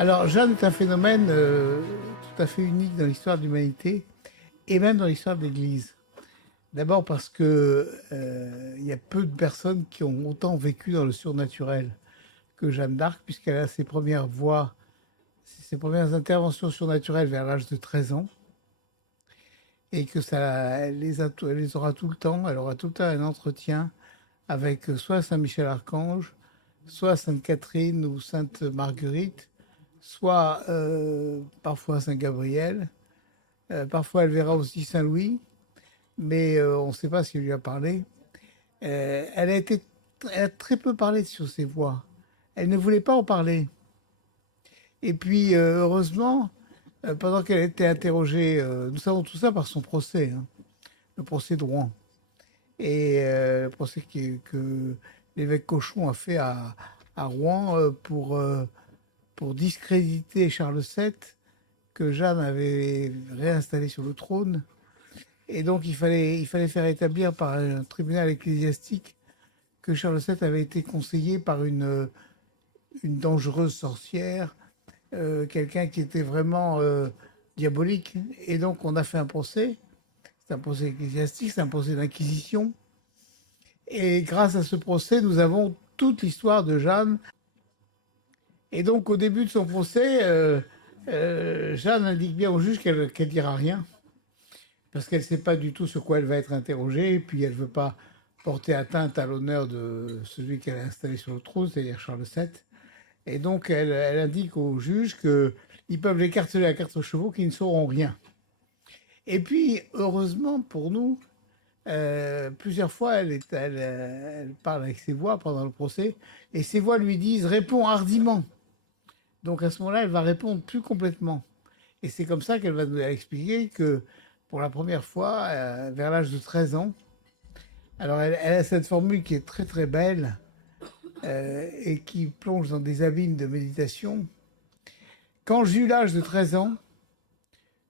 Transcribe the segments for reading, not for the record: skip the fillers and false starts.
Alors, Jeanne est un phénomène tout à fait unique dans l'histoire de l'humanité et même dans l'histoire de l'Église. D'abord parce que il y a peu de personnes qui ont autant vécu dans le surnaturel que Jeanne d'Arc, puisqu'elle a ses premières voix, ses premières interventions surnaturelles vers l'âge de 13 ans, et que ça, elle les aura tout le temps. Elle aura tout le temps un entretien avec soit Saint Michel Archange, soit Sainte Catherine ou Sainte Marguerite, soit parfois Saint Gabriel. Parfois, elle verra aussi Saint Louis, mais on ne sait pas s'il lui a parlé. Elle a très peu parlé sur ses voix. Elle ne voulait pas en parler. Et puis, heureusement, pendant qu'elle était interrogée, nous savons tout ça par son procès, hein, le procès de Rouen. Et le procès que l'évêque Cochon a fait à Rouen pour discréditer Charles VII, que Jeanne avait réinstallé sur le trône. Et donc il fallait faire établir par un tribunal ecclésiastique que Charles VII avait été conseillé par une dangereuse sorcière, quelqu'un qui était vraiment diabolique. Et donc on a fait un procès. C'est un procès ecclésiastique, c'est un procès d'inquisition. Et grâce à ce procès, nous avons toute l'histoire de Jeanne. Et donc au début de son procès, Jeanne indique bien au juge qu'elle dira rien, parce qu'elle ne sait pas du tout sur quoi elle va être interrogée, et puis elle ne veut pas porter atteinte à l'honneur de celui qu'elle a installé sur le trône, c'est-à-dire Charles VII. Et donc elle indique aux juges qu'ils peuvent l'écarteler à quatre chevaux, qu'ils ne sauront rien. Et puis, heureusement pour nous, plusieurs fois, elle parle avec ses voix pendant le procès, et ses voix lui disent «Réponds hardiment». Donc à ce moment-là, elle va répondre plus complètement. Et c'est comme ça qu'elle va nous expliquer que pour la première fois, vers l'âge de 13 ans, alors elle a cette formule qui est très très belle et qui plonge dans des abîmes de méditation. Quand j'eus l'âge de 13 ans,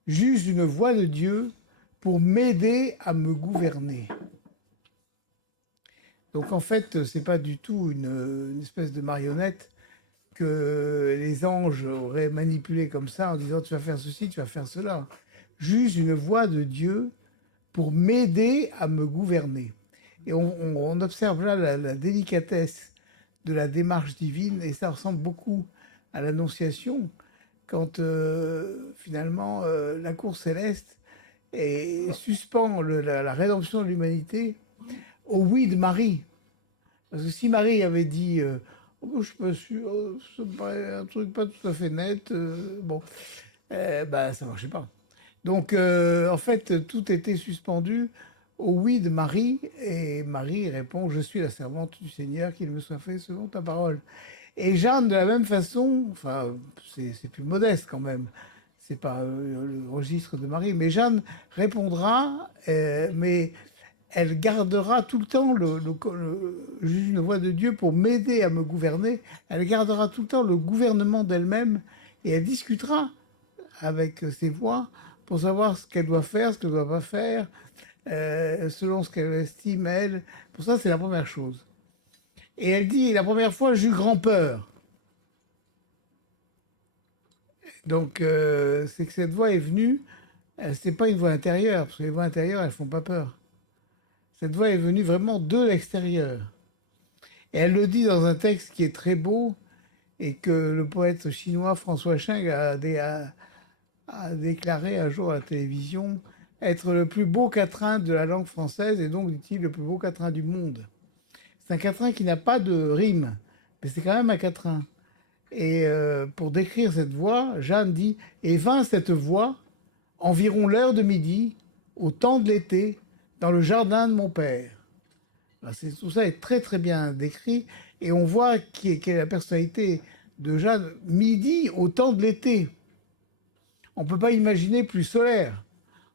j'eus une voix de Dieu pour m'aider à me gouverner. Donc en fait, c'est pas du tout une espèce de marionnette que les anges auraient manipulé comme ça en disant tu vas faire ceci, tu vas faire cela. J'eus une voix de Dieu pour m'aider à me gouverner. Et on observe là la délicatesse de la démarche divine, et ça ressemble beaucoup à l'Annonciation, quand finalement la cour céleste suspend la rédemption de l'humanité au oui de Marie. Parce que si Marie avait dit oh, je suis pas sûr, ça me paraît un truc pas tout à fait net, bon, bah ça marchait pas. Donc en fait, tout était suspendu au oui de Marie, et Marie répond je suis la servante du Seigneur, qu'il me soit fait selon ta parole. Et Jeanne, de la même façon, enfin, c'est plus modeste quand même, c'est pas le registre de Marie, mais Jeanne répondra, mais elle gardera tout le temps juste une voix de Dieu pour m'aider à me gouverner. Elle gardera tout le temps le gouvernement d'elle-même, et elle discutera avec ses voix pour savoir ce qu'elle doit faire, ce qu'elle ne doit pas faire, selon ce qu'elle estime, elle. Pour ça, c'est la première chose. Et elle dit, la première fois, j'eus grand peur. Donc, c'est que cette voix est venue, c'est pas une voix intérieure, parce que les voix intérieures, elles font pas peur. Cette voix est venue vraiment de l'extérieur. Et elle le dit dans un texte qui est très beau, et que le poète chinois François Cheng a déclaré un jour à la télévision être le plus beau quatrain de la langue française, et donc, dit-il, le plus beau quatrain du monde. C'est un quatrain qui n'a pas de rime, mais c'est quand même un quatrain. Et pour décrire cette voix, Jeanne dit et vint cette voix environ l'heure de midi, au temps de l'été, dans le jardin de mon père. Tout ça est très très bien décrit, et on voit quelle est la personnalité de Jeanne. Midi, au temps de l'été. On ne peut pas imaginer plus solaire,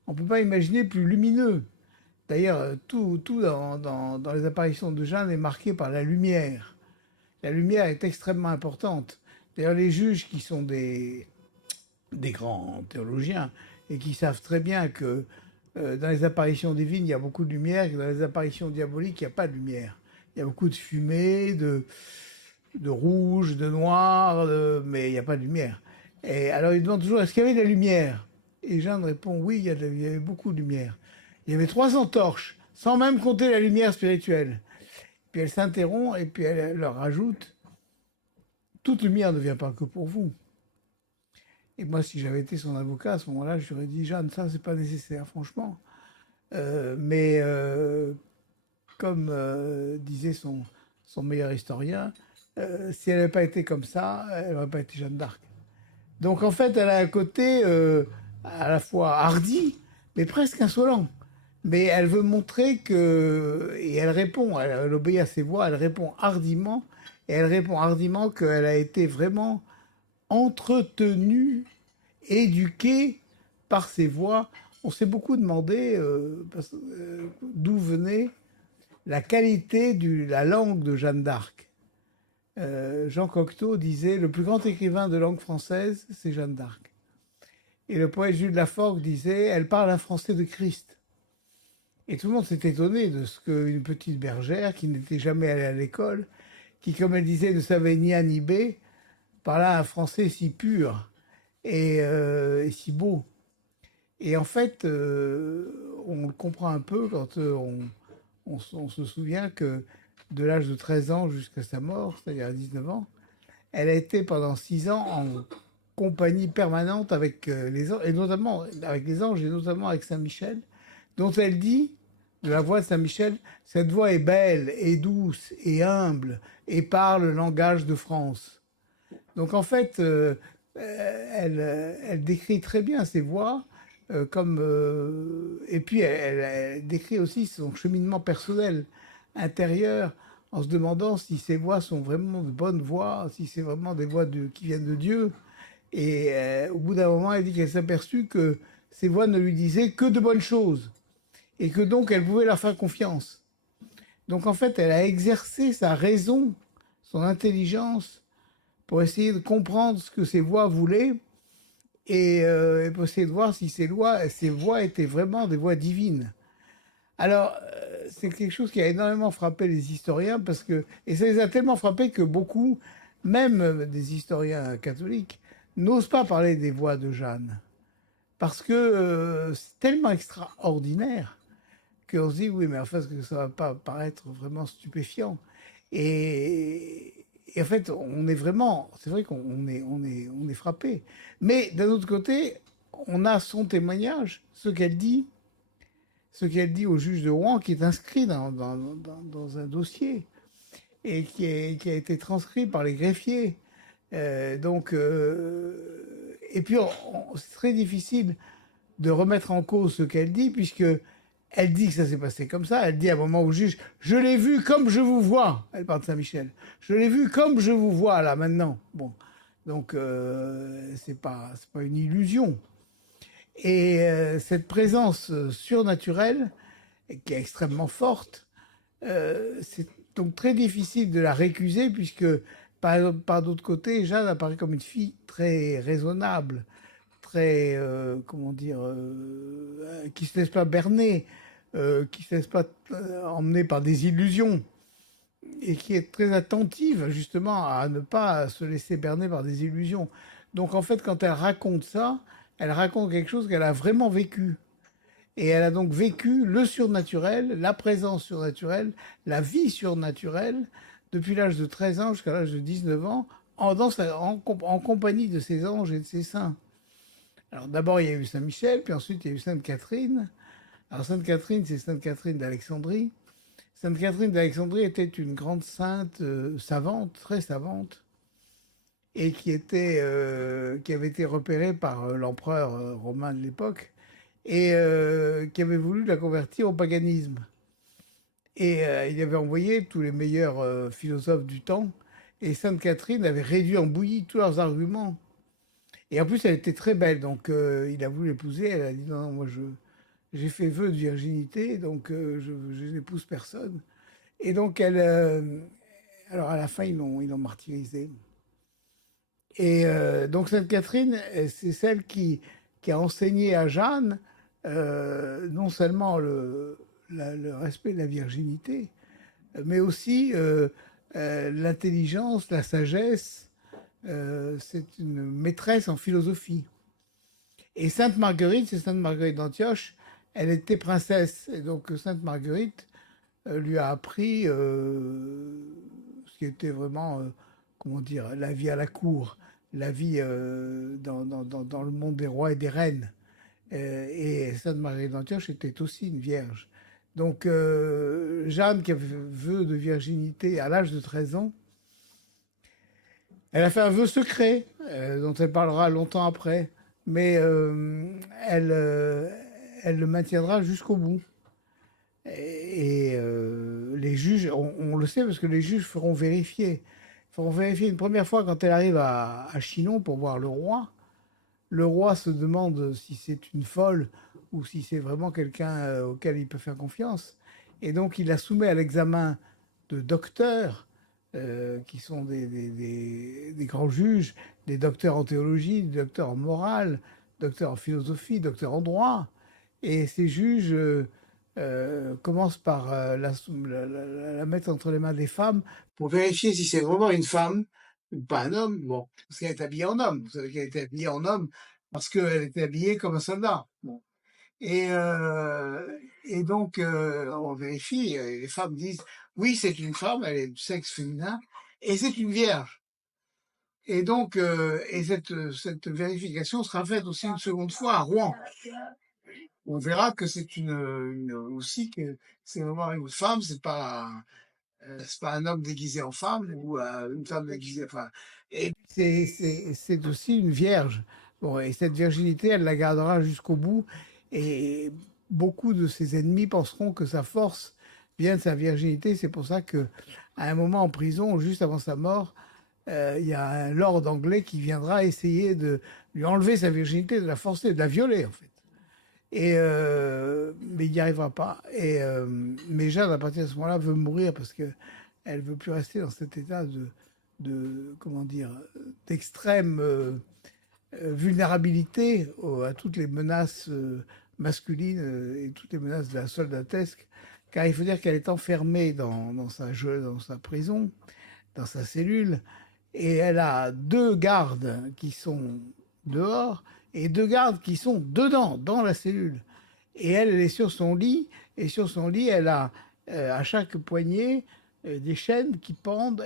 on ne peut pas imaginer plus lumineux. D'ailleurs, tout dans les apparitions de Jeanne est marqué par la lumière. La lumière est extrêmement importante. D'ailleurs, les juges qui sont des grands théologiens et qui savent très bien que dans les apparitions divines, il y a beaucoup de lumière, et que dans les apparitions diaboliques, il n'y a pas de lumière. Il y a beaucoup de fumée, de rouge, de noir, mais il n'y a pas de lumière. Et alors il demande toujours, est-ce qu'il y avait de la lumière? Et Jeanne répond, oui, il y avait beaucoup de lumière. Il y avait 300 torches, sans même compter la lumière spirituelle. Puis elle s'interrompt et puis elle leur rajoute, toute lumière ne vient pas que pour vous. Et moi, si j'avais été son avocat, à ce moment-là, je lui aurais dit, Jeanne, ça, c'est pas nécessaire, franchement. Mais comme disait son meilleur historien, si elle n'avait pas été comme ça, elle n'aurait pas été Jeanne d'Arc. Donc en fait, elle a un côté à la fois hardi, mais presque insolent. Mais elle veut montrer que... Et elle répond, elle obéit à ses voix, elle répond hardiment. Et elle répond hardiment qu'elle a été vraiment entretenue, éduquée par ses voix. On s'est beaucoup demandé d'où venait la qualité de la langue de Jeanne d'Arc. Jean Cocteau disait le plus grand écrivain de langue française, c'est Jeanne d'Arc. Et le poète Jules Laforgue disait elle parle un français de Christ. Et tout le monde s'est étonné de ce qu'une petite bergère qui n'était jamais allée à l'école, qui, comme elle disait, ne savait ni A ni B, parlait un français si pur et si beau. Et en fait, on le comprend un peu quand on se souvient que de l'âge de 13 ans jusqu'à sa mort, c'est-à-dire à 19 ans, elle a été pendant 6 ans en compagnie permanente avec les anges, et notamment avec les anges, et notamment avec Saint-Michel, dont elle dit, de la voix de Saint-Michel, cette voix est belle, et douce, et humble, et parle le langage de France. Donc en fait, elle décrit très bien ses voix, et puis elle décrit aussi son cheminement personnel, intérieur, en se demandant si ces voix sont vraiment de bonnes voix, si c'est vraiment des voix qui viennent de Dieu. Et au bout d'un moment, elle dit qu'elle s'est aperçue que ces voix ne lui disaient que de bonnes choses, et que donc elle pouvait leur faire confiance. Donc en fait, elle a exercé sa raison, son intelligence, pour essayer de comprendre ce que ces voix voulaient, et pour essayer de voir si ces voix étaient vraiment des voix divines. Alors, c'est quelque chose qui a énormément frappé les historiens, et ça les a tellement frappés que beaucoup, même des historiens catholiques, n'osent pas parler des voix de Jeanne. Parce que c'est tellement extraordinaire qu'on se dit, oui, mais en fait, ça va pas paraître vraiment stupéfiant. Et en fait, on est vraiment, c'est vrai qu'on est frappé. Mais d'un autre côté, on a son témoignage, ce qu'elle dit au juge de Rouen, qui est inscrit dans un dossier et qui a été transcrit par les greffiers. Et puis, c'est très difficile de remettre en cause ce qu'elle dit, puisque elle dit que ça s'est passé comme ça. Elle dit à un moment au juge, je l'ai vu comme je vous vois. Elle parle de Saint-Michel. Je l'ai vu comme je vous vois là maintenant. Bon, donc c'est pas une illusion. Et cette présence surnaturelle, qui est extrêmement forte, c'est donc très difficile de la récuser, puisque par d'autre côté, Jeanne apparaît comme une fille très raisonnable, très, comment dire, qui se laisse pas berner, qui se laisse pas emmener par des illusions, et qui est très attentive justement à ne pas se laisser berner par des illusions. Donc en fait, quand elle raconte ça, elle raconte quelque chose qu'elle a vraiment vécu. Et elle a donc vécu le surnaturel, la présence surnaturelle, la vie surnaturelle, depuis l'âge de 13 ans jusqu'à l'âge de 19 ans, en compagnie de ses anges et de ses saints. Alors d'abord, il y a eu Saint-Michel, puis ensuite, il y a eu Sainte-Catherine. Alors Sainte-Catherine, c'est Sainte-Catherine d'Alexandrie. Sainte-Catherine d'Alexandrie était une grande sainte savante, très savante, et qui avait été repérée par l'empereur romain de l'époque, et qui avait voulu la convertir au paganisme. Et il avait envoyé tous les meilleurs philosophes du temps, et Sainte Catherine avait réduit en bouillie tous leurs arguments. Et en plus, elle était très belle, donc il a voulu l'épouser. Elle a dit non, non, moi j'ai fait vœu de virginité, donc je n'épouse personne. Et donc alors à la fin, ils l'ont martyrisée. Et donc Sainte Catherine, c'est celle qui a enseigné à Jeanne non seulement le respect de la virginité, mais aussi l'intelligence, la sagesse, c'est une maîtresse en philosophie. Et Sainte Marguerite, c'est Sainte Marguerite d'Antioche, elle était princesse. Et donc Sainte Marguerite lui a appris ce qui était vraiment, comment dire, la vie à la cour, la vie dans le monde des rois et des reines. Et Sainte Marguerite d'Antioche était aussi une vierge. Donc Jeanne, qui avait fait vœu de virginité à l'âge de 13 ans, elle a fait un vœu secret, dont elle parlera longtemps après, mais elle, elle le maintiendra jusqu'au bout. Et les juges, on le sait parce que les juges feront vérifier une première fois quand elle arrive à Chinon pour voir le roi. Le roi se demande si c'est une folle ou si c'est vraiment quelqu'un auquel il peut faire confiance. Et donc il la soumet à l'examen de docteurs, qui sont des grands juges, des docteurs en théologie, des docteurs en morale, docteurs en philosophie, docteurs en droit. Et ces juges commencent par la mettre entre les mains des femmes pour vérifier si c'est vraiment une femme ou pas un homme. Bon, parce qu'elle est habillée en homme. Vous savez qu'elle était habillée en homme parce qu'elle était habillée comme un soldat. Bon. Et, euh, et donc, on vérifie, les femmes disent, oui, c'est une femme, elle est du sexe féminin, et c'est une vierge. Et donc, cette vérification sera faite aussi une seconde fois à Rouen. On verra que c'est aussi que c'est vraiment une femme, c'est pas un homme déguisé en femme ou une femme déguisée. Enfin, et c'est aussi une vierge. Bon, et cette virginité, elle la gardera jusqu'au bout. Et beaucoup de ses ennemis penseront que sa force vient de sa virginité. C'est pour ça que, à un moment en prison, juste avant sa mort, il y a un lord anglais qui viendra essayer de lui enlever sa virginité, de la forcer, de la violer en fait. Mais il n'y arrivera pas. Mais Jeanne, à partir de ce moment-là, veut mourir parce que elle veut plus rester dans cet état comment dire, d'extrême vulnérabilité à toutes les menaces masculines et toutes les menaces de la soldatesque. Car il faut dire qu'elle est enfermée dans sa prison, dans sa cellule, et elle a deux gardes qui sont dehors et deux gardes qui sont dedans, dans la cellule. Et elle, elle est sur son lit, et sur son lit, elle a à chaque poignet des chaînes qui pendent,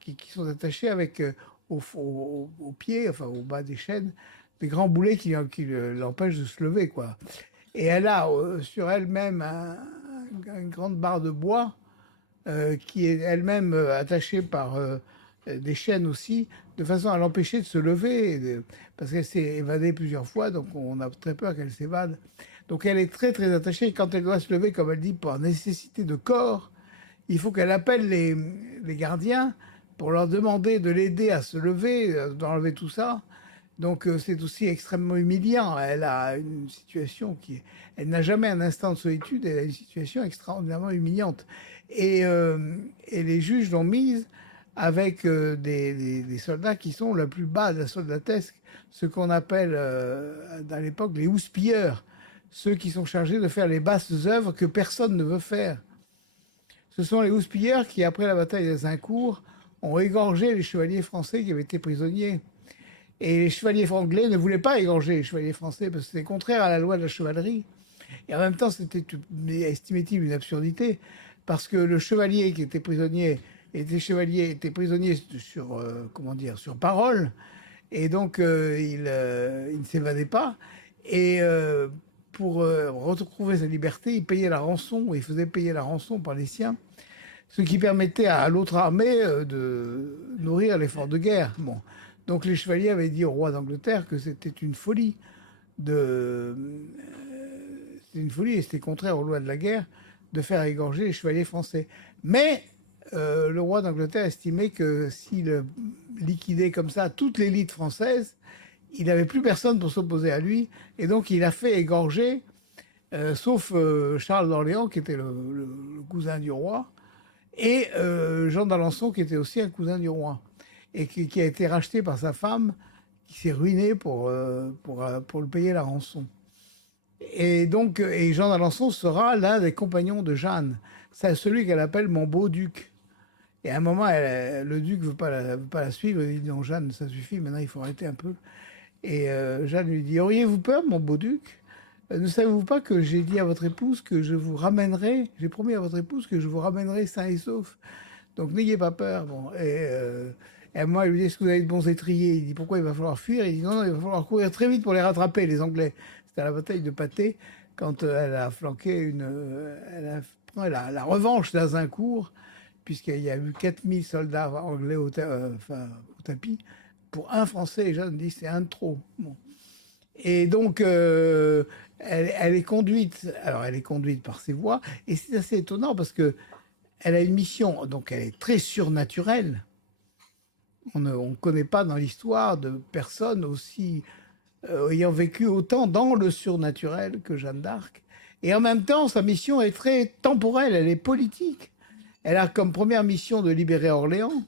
qui sont attachées avec au pied, enfin au bas des chaînes, des grands boulets qui l'empêchent de se lever, quoi. Et elle a sur elle-même une grande barre de bois qui est elle-même attachée par des chaînes aussi, de façon à l'empêcher de se lever, parce qu'elle s'est évadée plusieurs fois, donc on a très peur qu'elle s'évade. Donc elle est très très attachée. Quand elle doit se lever, comme elle dit, par nécessité de corps, il faut qu'elle appelle les gardiens pour leur demander de l'aider à se lever, d'enlever tout ça. Donc c'est aussi extrêmement humiliant. Elle a une situation elle n'a jamais un instant de solitude. Elle a une situation extraordinairement humiliante. Et les juges l'ont mise avec des soldats qui sont le plus bas de la soldatesque, ce qu'on appelle à l'époque les houspilleurs, ceux qui sont chargés de faire les basses œuvres que personne ne veut faire. Ce sont les houspilleurs qui, après la bataille d'Azincourt, ont égorgé les chevaliers français qui avaient été prisonniers. Et les chevaliers anglais ne voulaient pas égorger les chevaliers français parce que c'était contraire à la loi de la chevalerie. Et en même temps, c'était, estimait-il, une absurdité parce que le chevalier qui était prisonnier était prisonnier sur, comment dire, sur parole. Et donc, il ne s'évadait pas. Et pour retrouver sa liberté, il payait la rançon, il faisait payer la rançon par les siens, ce qui permettait à l'autre armée de nourrir l'effort de guerre. Bon. Donc les chevaliers avaient dit au roi d'Angleterre que c'était une folie c'était une folie et c'était contraire aux lois de la guerre de faire égorger les chevaliers français. Mais le roi d'Angleterre estimait que s'il liquidait comme ça toute l'élite française, il n'avait plus personne pour s'opposer à lui, et donc il a fait égorger, sauf Charles d'Orléans, qui était le cousin du roi, et Jean d'Alençon, qui était aussi un cousin du roi, et qui a été racheté par sa femme, qui s'est ruiné pour le payer la rançon. Et donc, et Jean d'Alençon sera l'un des compagnons de Jeanne. C'est celui qu'elle appelle mon beau duc. Et à un moment, le duc veut pas la suivre. Il dit non, Jeanne, ça suffit, maintenant il faut arrêter un peu. Et Jeanne lui dit, auriez-vous peur, mon beau duc? Ne savez-vous pas que j'ai dit à votre épouse que je vous ramènerai, j'ai promis à votre épouse que je vous ramènerai sain et sauf. Donc n'ayez pas peur. Bon, et moi, il lui dit, est-ce que vous avez de bons étriers? Il dit, pourquoi il va falloir fuir? Il dit, non, non, il va falloir courir très vite pour les rattraper, les Anglais. C'était à la bataille de Patay, quand elle a flanqué elle a pris la revanche d'Azincourt, puisqu'il y a eu 4000 soldats anglais enfin, au tapis, pour un Français. Et Jeanne dit, c'est un de trop. Bon. Et donc, elle est conduite. Alors, elle est conduite par ses voix, et c'est assez étonnant parce que elle a une mission, donc elle est très surnaturelle. On ne connaît pas dans l'histoire de personnes aussi ayant vécu autant dans le surnaturel que Jeanne d'Arc. Et en même temps, sa mission est très temporelle, elle est politique. Elle a comme première mission de libérer Orléans.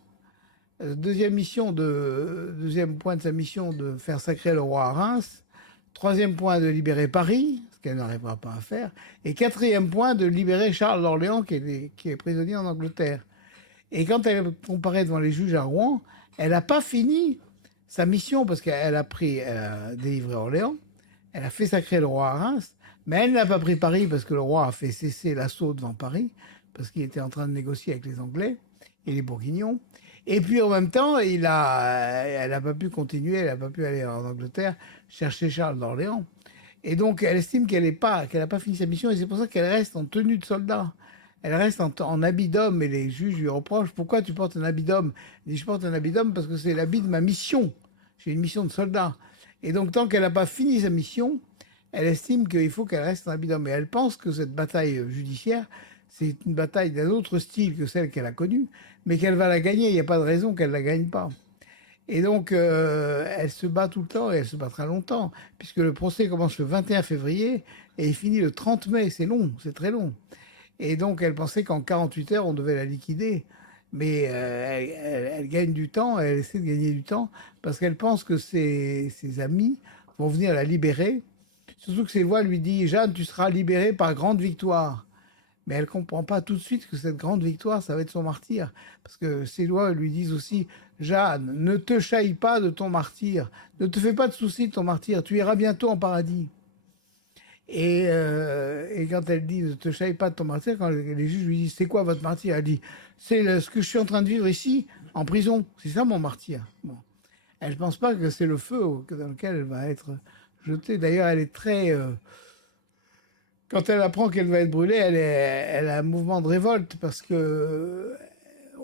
Deuxième point de sa mission de faire sacrer le roi à Reims. Troisième point de libérer Paris, ce qu'elle n'arrivera pas à faire. Et quatrième point de libérer Charles d'Orléans qui est prisonnier en Angleterre. Et quand elle comparaît devant les juges à Rouen, elle n'a pas fini sa mission parce qu'elle a délivré Orléans, elle a fait sacrer le roi à Reims, mais elle n'a pas pris Paris parce que le roi a fait cesser l'assaut devant Paris, parce qu'il était en train de négocier avec les Anglais et les Bourguignons. Et puis en même temps, elle n'a pas pu continuer, elle n'a pas pu aller en Angleterre chercher Charles d'Orléans. Et donc elle estime qu'elle n'a pas fini sa mission, et c'est pour ça qu'elle reste en tenue de soldat. Elle reste en habit d'homme, et les juges lui reprochent, pourquoi tu portes un habit d'homme? Elle dit, je porte un habit d'homme parce que c'est l'habit de ma mission. J'ai une mission de soldat. Et donc tant qu'elle n'a pas fini sa mission, elle estime qu'il faut qu'elle reste en habit d'homme. Et elle pense que cette bataille judiciaire, c'est une bataille d'un autre style que celle qu'elle a connue, mais qu'elle va la gagner. Il n'y a pas de raison qu'elle ne la gagne pas. Et donc, elle se bat tout le temps, et elle se battra longtemps, puisque le procès commence le 21 février et il finit le 30 mai. C'est long, c'est très long. Et donc, elle pensait qu'en 48 heures, on devait la liquider. Mais elle gagne du temps, elle essaie de gagner du temps, parce qu'elle pense que ses amis vont venir la libérer. Surtout que ses voix lui disent, Jeanne, tu seras libérée par grande victoire. Mais elle ne comprend pas tout de suite que cette grande victoire, ça va être son martyr. Parce que ses lois lui disent aussi, Jeanne, ne te chaille pas de ton martyr. Ne te fais pas de soucis de ton martyr. Tu iras bientôt en paradis. Et quand elle dit, ne te chaille pas de ton martyr, quand les juges lui disent, c'est quoi votre martyr? Elle dit, c'est ce que je suis en train de vivre ici, en prison. C'est ça mon martyr. Bon. Elle ne pense pas que c'est le feu dans lequel elle va être jetée. D'ailleurs, elle est très... quand elle apprend qu'elle va être brûlée, elle a un mouvement de révolte parce que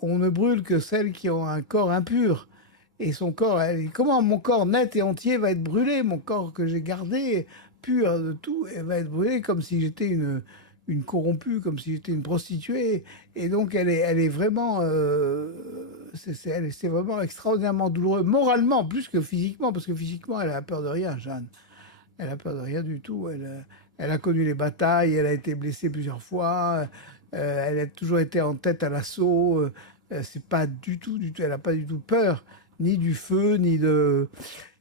on ne brûle que celles qui ont un corps impur. Et son corps, elle dit, comment mon corps net et entier va être brûlé? Mon corps que j'ai gardé, pur de tout, elle va être brûlée comme si j'étais une corrompue, comme si j'étais une prostituée. Et donc elle est vraiment, c'est vraiment extraordinairement douloureux, moralement plus que physiquement, parce que physiquement elle a peur de rien, Jeanne. Elle a peur de rien du tout. Elle a connu les batailles, elle a été blessée plusieurs fois, elle a toujours été en tête à l'assaut. C'est pas du tout, elle n'a pas du tout peur, ni du feu, ni de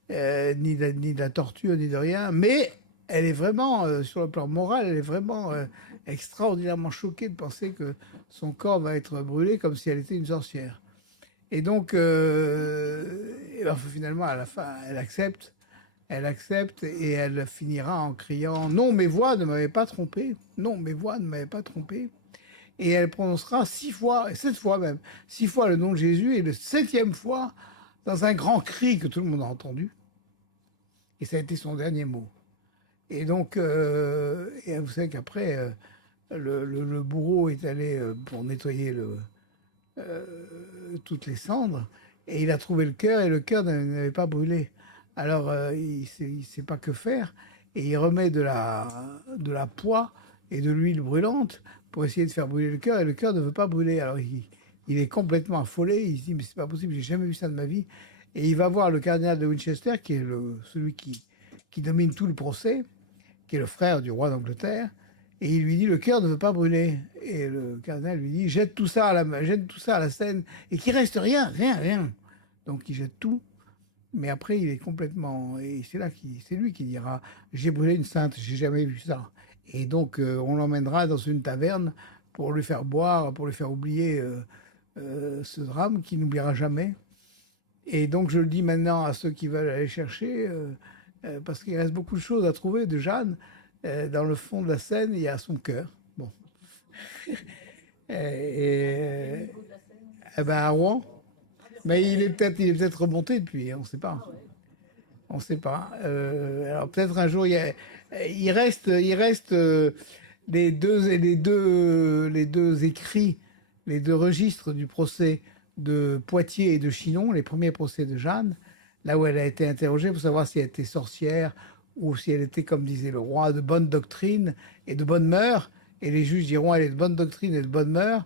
la torture, ni de rien. Mais elle est vraiment, sur le plan moral, elle est vraiment extraordinairement choquée de penser que son corps va être brûlé comme si elle était une sorcière. Et donc, et ben, finalement, à la fin, elle accepte. Elle accepte et elle finira en criant non, mes voix ne m'avaient pas trompé. Non, mes voix ne m'avaient pas trompé. Et elle prononcera 6 fois, et 7 fois même, 6 fois le nom de Jésus, et le 7e fois dans un grand cri que tout le monde a entendu. Et ça a été son dernier mot. Et donc, et vous savez qu'après, le bourreau est allé pour nettoyer toutes les cendres, et il a trouvé le cœur, et le cœur n'avait pas brûlé. Alors, il ne sait pas que faire, et il remet de la poix et de l'huile brûlante pour essayer de faire brûler le cœur, et le cœur ne veut pas brûler. Alors, il est complètement affolé, il se dit, mais c'est pas possible, j'ai jamais vu ça de ma vie. Et il va voir le cardinal de Winchester, qui est celui qui domine tout le procès, qui est le frère du roi d'Angleterre, et il lui dit, le cœur ne veut pas brûler. Et le cardinal lui dit, jette tout ça à la Seine, et qu'il reste rien, rien, rien. Donc il jette tout. Mais après, il est complètement... Et c'est lui qui dira, j'ai brûlé une sainte, j'ai jamais vu ça. Et donc, on l'emmènera dans une taverne pour lui faire boire, pour lui faire oublier ce drame qu'il n'oubliera jamais. Et donc je le dis maintenant à ceux qui veulent aller chercher, parce qu'il reste beaucoup de choses à trouver de Jeanne. Dans le fond de la Seine, il y a son cœur. Bon. Et, eh ben à Rouen. Mais il est peut-être remonté depuis, on ne sait pas. On ne sait pas. Alors peut-être un jour, il reste les deux écrits, les deux registres du procès de Poitiers et de Chinon, les premiers procès de Jeanne, là où elle a été interrogée pour savoir si elle était sorcière ou si elle était, comme disait le roi, de bonne doctrine et de bonne mœurs. Et les juges diront elle est de bonne doctrine et de bonne mœurs.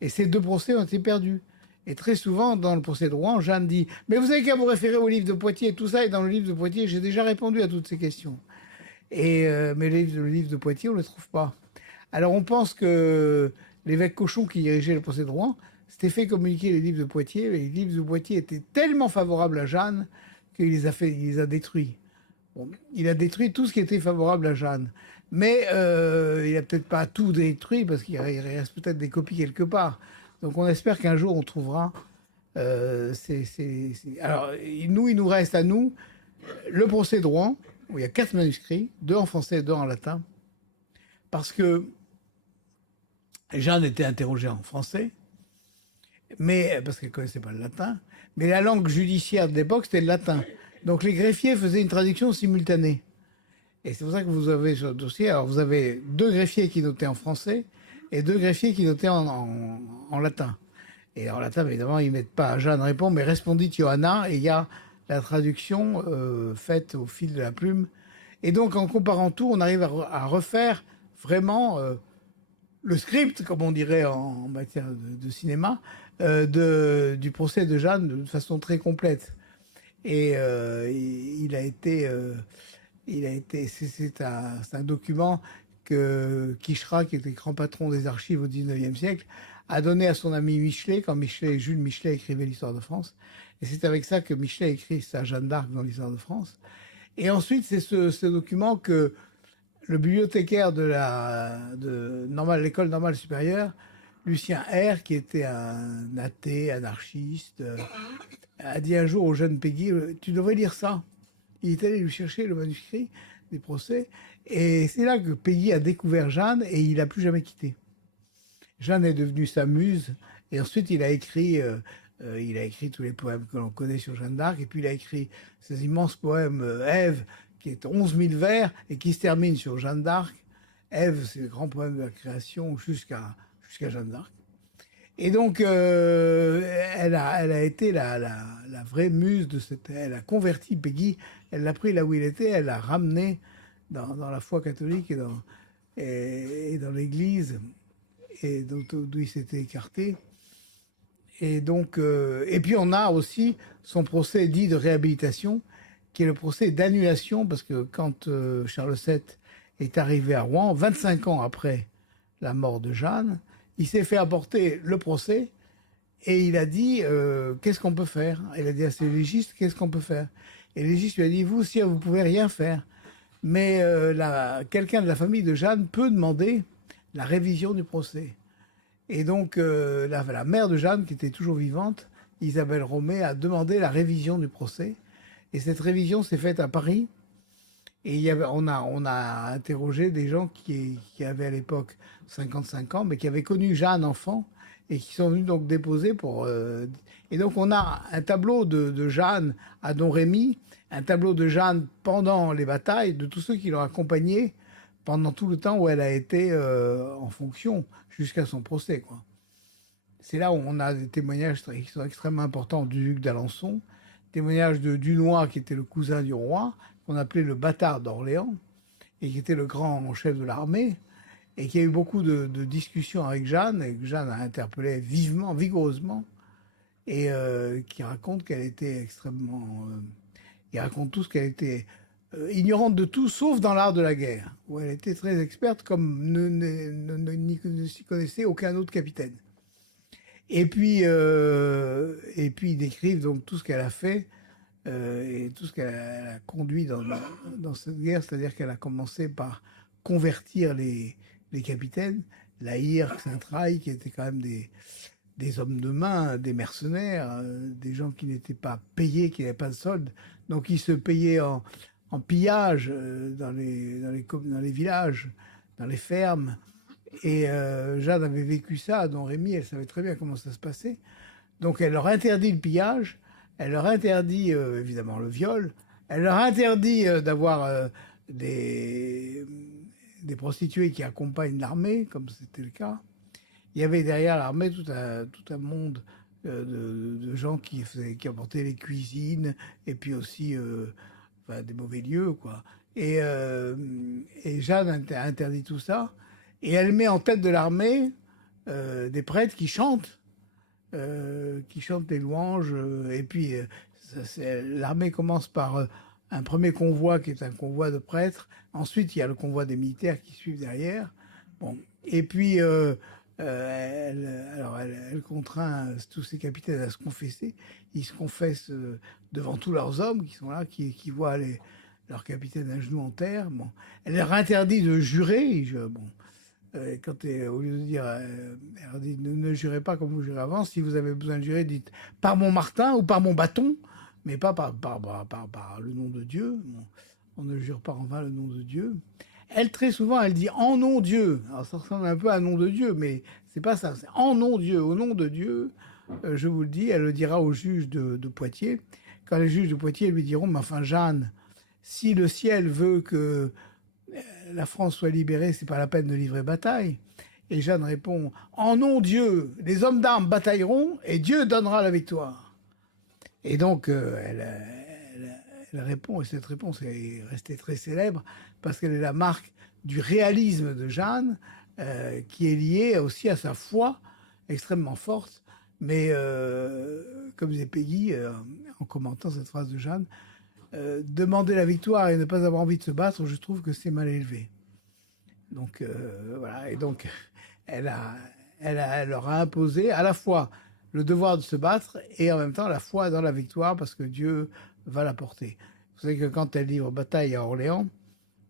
Et ces deux procès ont été perdus. Et très souvent, dans le procès de Rouen, Jeanne dit « Mais vous avez qu'à vous référer au livre de Poitiers et tout ça. Et dans le livre de Poitiers, j'ai déjà répondu à toutes ces questions. » Mais le livre de Poitiers, on ne le trouve pas. Alors on pense que l'évêque Cochon, qui dirigeait le procès de Rouen, s'était fait communiquer les livres de Poitiers. Et les livres de Poitiers étaient tellement favorables à Jeanne qu'il les a détruits. Bon, il a détruit tout ce qui était favorable à Jeanne. Mais il n'a peut-être pas tout détruit parce qu'il reste peut-être des copies quelque part. Donc on espère qu'un jour on trouvera. Alors il nous reste à nous le procès de Rouen, où il y a 4 manuscrits, 2 en français et 2 en latin. Parce que Jeanne était interrogée en français, mais parce qu'elle ne connaissait pas le latin. Mais la langue judiciaire de l'époque, c'était le latin. Donc les greffiers faisaient une traduction simultanée. Et c'est pour ça que vous avez sur le dossier, alors vous avez 2 greffiers qui notaient en français et 2 greffiers qui notaient en latin. Et en latin, évidemment, ils ne mettent pas Jeanne répond, mais respondit Johanna, et il y a la traduction faite au fil de la plume. Et donc, en comparant tout, on arrive à refaire vraiment le script, comme on dirait en matière de cinéma, du procès de Jeanne de façon très complète. Et c'est un document que Quicherat, qui était grand patron des archives au XIXe siècle, a donné à son ami Michelet, quand Jules Michelet écrivait l'histoire de France. Et c'est avec ça que Michelet écrit sa Jeanne d'Arc dans l'histoire de France. Et ensuite, c'est ce document que le bibliothécaire de l'école normale supérieure, Lucien R, qui était un athée, anarchiste, a dit un jour au jeune Peggy, tu devrais lire ça. Il est allé lui chercher le manuscrit des procès. Et c'est là que Peggy a découvert Jeanne et il n'a plus jamais quitté. Jeanne est devenue sa muse. Et ensuite, il a écrit tous les poèmes que l'on connaît sur Jeanne d'Arc. Et puis, il a écrit ces immenses poèmes Ève, qui est 11 000 vers et qui se termine sur Jeanne d'Arc. Ève, c'est le grand poème de la création jusqu'à Jeanne d'Arc. Et donc, elle a été la vraie muse de cette. Elle a converti Peggy, elle l'a pris là où il était, elle l'a ramené dans la foi catholique et dans l'Église, et d'où il s'était écarté. Et donc, et puis on a aussi son procès dit de réhabilitation, qui est le procès d'annulation, parce que quand Charles VII est arrivé à Rouen, 25 ans après la mort de Jeanne, il s'est fait apporter le procès et il a dit qu'est-ce qu'on peut faire. Il a dit à ses légistes qu'est-ce qu'on peut faire. Et le légiste lui a dit vous, si vous pouvez rien faire, mais quelqu'un de la famille de Jeanne peut demander la révision du procès. Et donc la mère de Jeanne, qui était toujours vivante, Isabelle Romé, a demandé la révision du procès. Et cette révision s'est faite à Paris. Et on a interrogé des gens qui avaient à l'époque 55 ans, mais qui avaient connu Jeanne enfant et qui sont venus donc déposer pour. Et donc on a un tableau de Jeanne à Domrémy, un tableau de Jeanne pendant les batailles, de tous ceux qui l'ont accompagnée pendant tout le temps où elle a été en fonction jusqu'à son procès, quoi. C'est là où on a des témoignages qui sont extrêmement importants du duc d'Alençon, témoignage de Dunois, qui était le cousin du roi, qu'on appelait le bâtard d'Orléans, et qui était le grand chef de l'armée, et qui a eu beaucoup de discussions avec Jeanne, et que Jeanne a interpellé vivement, vigoureusement, et qui raconte qu'elle était extrêmement... il raconte tout ce qu'elle était ignorante de tout, sauf dans l'art de la guerre, où elle était très experte, comme ne s'y connaissait aucun autre capitaine. Et puis ils décrivent donc tout ce qu'elle a fait et tout ce qu'elle a conduit dans cette guerre, c'est-à-dire qu'elle a commencé par convertir les capitaines, la Hire, Saint-Traille, qui étaient quand même des hommes de main, des mercenaires, des gens qui n'étaient pas payés, qui n'avaient pas de solde. Donc ils se payaient en pillage dans les villages, dans les fermes. Et Jeanne avait vécu ça, dont Rémy, elle savait très bien comment ça se passait. Donc elle leur interdit le pillage, elle leur interdit évidemment le viol, elle leur interdit d'avoir des, des prostituées qui accompagnent l'armée, comme c'était le cas. Il y avait derrière l'armée tout un monde de gens qui apportaient les cuisines et puis aussi enfin, des mauvais lieux, quoi. Et Jeanne a interdit tout ça. Et elle met en tête de l'armée des prêtres qui chantent des louanges. Et puis, l'armée commence par un premier convoi qui est un convoi de prêtres. Ensuite, il y a le convoi des militaires qui suivent derrière. Bon. Et puis, elle contraint tous ces capitaines à se confesser. Ils se confessent devant tous leurs hommes qui sont là, qui voient leurs capitaines à genoux en terre. Bon. Elle leur interdit de jurer. Bon. Au lieu de dire, elle leur dit ne jurez pas comme vous jurez avant. Si vous avez besoin de jurer, dites par mon Martin ou par mon bâton, mais pas par le nom de Dieu. Bon. On ne jure pas en vain le nom de Dieu. Elle, très souvent, elle dit en nom Dieu. Alors ça ressemble un peu à nom de Dieu, mais c'est pas ça. C'est en nom Dieu, au nom de Dieu. Je vous le dis, elle le dira aux juges de Poitiers. Quand les juges de Poitiers lui diront, mais enfin Jeanne, si le ciel veut que la France soit libérée, c'est pas la peine de livrer bataille. Et Jeanne répond, en nom Dieu, les hommes d'armes batailleront et Dieu donnera la victoire. Et donc, elle répond, et cette réponse est restée très célèbre, parce qu'elle est la marque du réalisme de Jeanne, qui est liée aussi à sa foi extrêmement forte. Mais, comme disait Peggy, en commentant cette phrase de Jeanne, demander la victoire et ne pas avoir envie de se battre, je trouve que c'est mal élevé. Donc, voilà. Et donc, elle leur a imposé à la fois le devoir de se battre et en même temps la foi dans la victoire parce que Dieu va la porter. Vous savez que quand elle livre bataille à Orléans,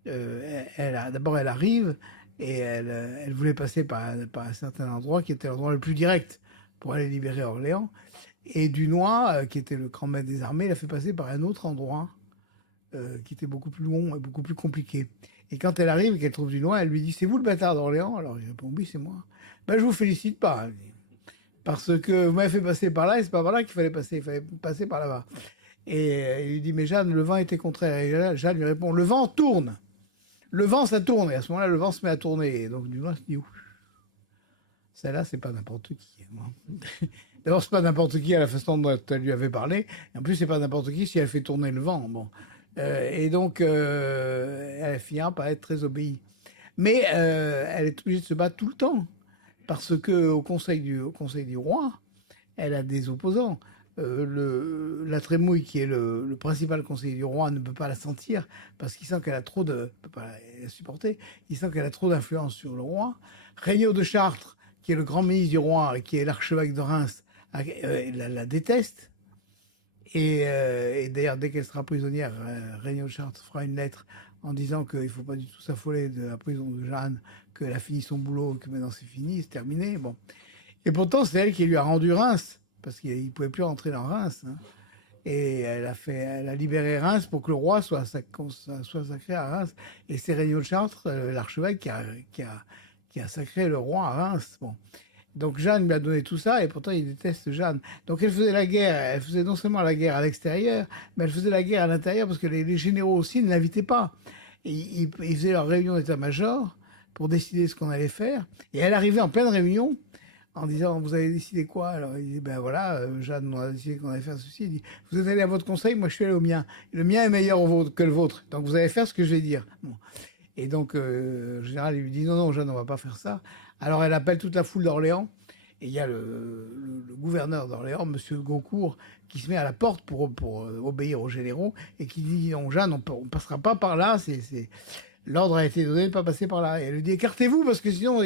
d'abord elle arrive et elle voulait passer par un certain endroit qui était l'endroit le plus direct pour aller libérer Orléans. Et Dunois, qui était le grand maître des armées, l'a fait passer par un autre endroit qui était beaucoup plus long et beaucoup plus compliqué. Et quand elle arrive et qu'elle trouve Dunois, elle lui dit « C'est vous le bâtard d'Orléans ?» Alors il répond « Oui, c'est moi. » « Ben, je vous félicite pas. » Parce que vous m'avez fait passer par là et c'est pas par là qu'il fallait passer. Il fallait passer par là-bas. Et il lui dit « Mais Jeanne, le vent était contraire. » Et Jeanne lui répond « Le vent tourne. Le vent, ça tourne. » Et à ce moment-là, le vent se met à tourner. Et donc Dunois se dit « Ouf. Celle-là, c'est pas n'importe qui. » D'abord, c'est pas n'importe qui à la façon dont elle lui avait parlé. Et en plus, c'est pas n'importe qui si elle fait tourner le vent. Bon. Et donc, elle finira par être très obéie. Mais elle est obligée de se battre tout le temps. Parce qu'au conseil du roi, elle a des opposants. La Trémouille, qui est le principal conseiller du roi, ne peut pas la sentir parce qu'il sent qu'elle a trop de... peut pas la supporter. Il sent qu'elle a trop d'influence sur le roi. Regnault de Chartres, qui est le grand ministre du roi et qui est l'archevêque de Reims, la déteste. Et d'ailleurs, dès qu'elle sera prisonnière, Regnault de Chartres fera une lettre en disant qu'il ne faut pas du tout s'affoler de la prison de Jeanne, qu'elle a fini son boulot, que maintenant c'est fini, c'est terminé. Bon. Et pourtant, c'est elle qui lui a rendu Reims, parce qu'il ne pouvait plus rentrer dans Reims. Hein. Et elle a libéré Reims pour que le roi soit sacré à Reims. Et c'est Regnault de Chartres, l'archevêque, qui a sacré le roi à Reims. Bon. Donc Jeanne lui a donné tout ça et pourtant il déteste Jeanne. Donc elle faisait la guerre, elle faisait non seulement la guerre à l'extérieur, mais elle faisait la guerre à l'intérieur parce que les généraux aussi ne l'invitaient pas. Et ils faisaient leur réunion d'état-major pour décider ce qu'on allait faire. Et elle arrivait en pleine réunion en disant vous avez décidé quoi? Alors il dit ben voilà, Jeanne, on a décidé qu'on allait faire ceci. Il dit vous êtes allé à votre conseil, moi je suis allé au mien. Et le mien est meilleur que le vôtre, donc vous allez faire ce que je vais dire. Bon. Et donc, le général il lui dit non, Jeanne, on va pas faire ça. Alors elle appelle toute la foule d'Orléans, et il y a le gouverneur d'Orléans, Monsieur Gaucourt, qui se met à la porte pour obéir aux généraux, et qui dit non, Jeanne, on passera pas par là, l'ordre a été donné de ne pas passer par là. Et elle lui dit écartez-vous, parce que sinon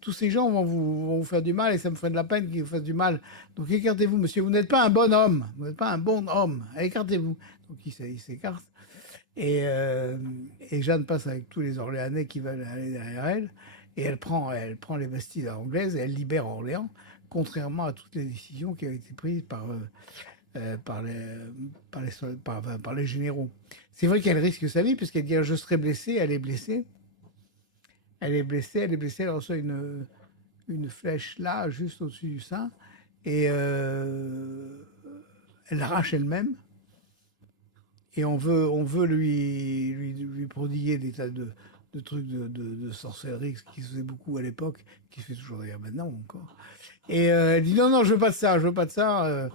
tous ces gens vont vous faire du mal, et ça me ferait de la peine qu'ils vous fassent du mal. Donc écartez-vous, monsieur, vous n'êtes pas un bon homme, vous n'êtes pas un bon homme, écartez-vous. Donc il s'écarte. Et Jeanne passe avec tous les Orléanais qui veulent aller derrière elle. Et elle prend les Bastilles anglaises et elle libère Orléans. contrairement à toutes les décisions qui avaient été prises par par les généraux. C'est vrai qu'elle risque sa vie, puisqu'elle dit je serai blessée, elle est blessée. Elle est blessée, elle reçoit une flèche là, juste au-dessus du sein, et elle l'arrache elle-même. Et on veut lui prodiguer des tas de trucs de sorcellerie, ce qui se faisait beaucoup à l'époque, qui se fait toujours d'ailleurs maintenant encore. Et elle dit non, non, je veux pas de ça, je veux pas de ça.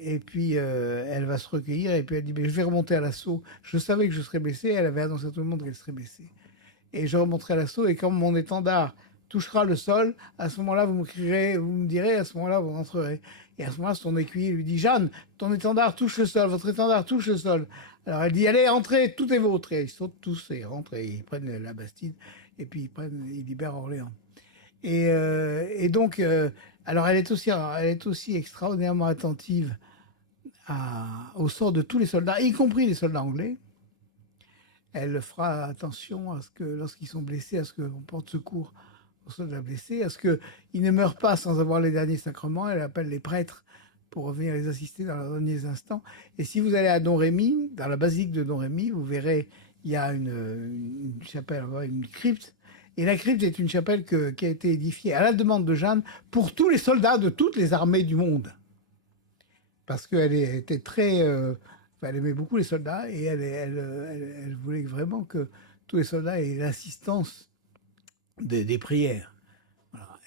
Et puis elle va se recueillir et puis elle dit mais je vais remonter à l'assaut. Je savais que je serais blessée, elle avait annoncé à tout le monde qu'elle serait blessée. Et je remonterai à l'assaut et quand mon étendard touchera le sol, à ce moment-là vous me crierez, vous me direz, à ce moment-là vous rentrerez. Et à ce moment-là son écuyer lui dit Jeanne, ton étendard touche le sol, votre étendard touche le sol. Alors elle dit allez entrez, tout est vôtre. Et ils sautent tous et rentrent et ils prennent la Bastide et puis ils libèrent Orléans. Et donc, alors elle est aussi extraordinairement attentive au sort de tous les soldats, y compris les soldats anglais. Elle fera attention à ce que, lorsqu'ils sont blessés, à ce qu'on porte secours aux soldats blessés, à ce qu'ils ne meurent pas sans avoir les derniers sacrements. Elle appelle les prêtres pour venir les assister dans leurs derniers instants. Et si vous allez à Don Rémy, dans la basilique de Don Rémy, vous verrez, il y a une chapelle, une crypte. Et la crypte est une chapelle qui a été édifiée à la demande de Jeanne pour tous les soldats de toutes les armées du monde. Parce qu'elle était très... elle aimait beaucoup les soldats et elle voulait vraiment que tous les soldats aient l'assistance des prières. Voilà.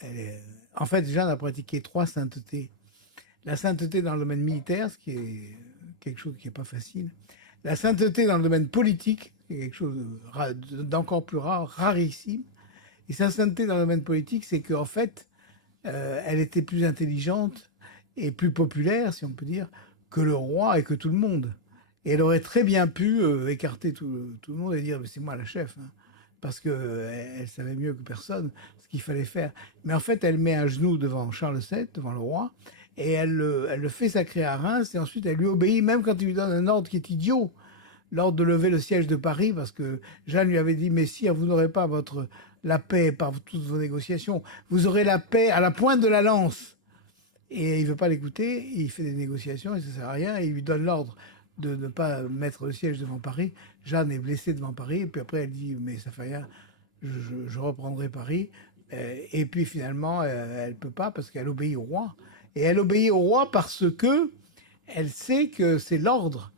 En fait, Jeanne a pratiqué 3 saintetés. La sainteté dans le domaine militaire, ce qui est quelque chose qui n'est pas facile. La sainteté dans le domaine politique, qui est quelque chose d'encore plus rare, rarissime. Et sa sainteté dans le domaine politique, c'est qu'en fait, elle était plus intelligente et plus populaire, si on peut dire, que le roi et que tout le monde. Et elle aurait très bien pu écarter tout le monde et dire c'est moi la chef, hein, parce que elle savait mieux que personne ce qu'il fallait faire. Mais en fait, elle met un genou devant Charles VII, devant le roi, et elle le fait sacrer à Reims, et ensuite elle lui obéit, même quand il lui donne un ordre qui est idiot, l'ordre de lever le siège de Paris, parce que Jeanne lui avait dit mais si vous n'aurez pas la paix par toutes vos négociations, vous aurez la paix à la pointe de la lance. Et il veut pas l'écouter, il fait des négociations et ça sert à rien, et il lui donne l'ordre de ne pas mettre le siège devant Paris. Jeanne est blessée devant Paris, et puis après elle dit mais ça fait rien, je reprendrai Paris. Et puis finalement elle peut pas parce qu'elle obéit au roi. Et elle obéit au roi parce que elle sait que c'est l'ordre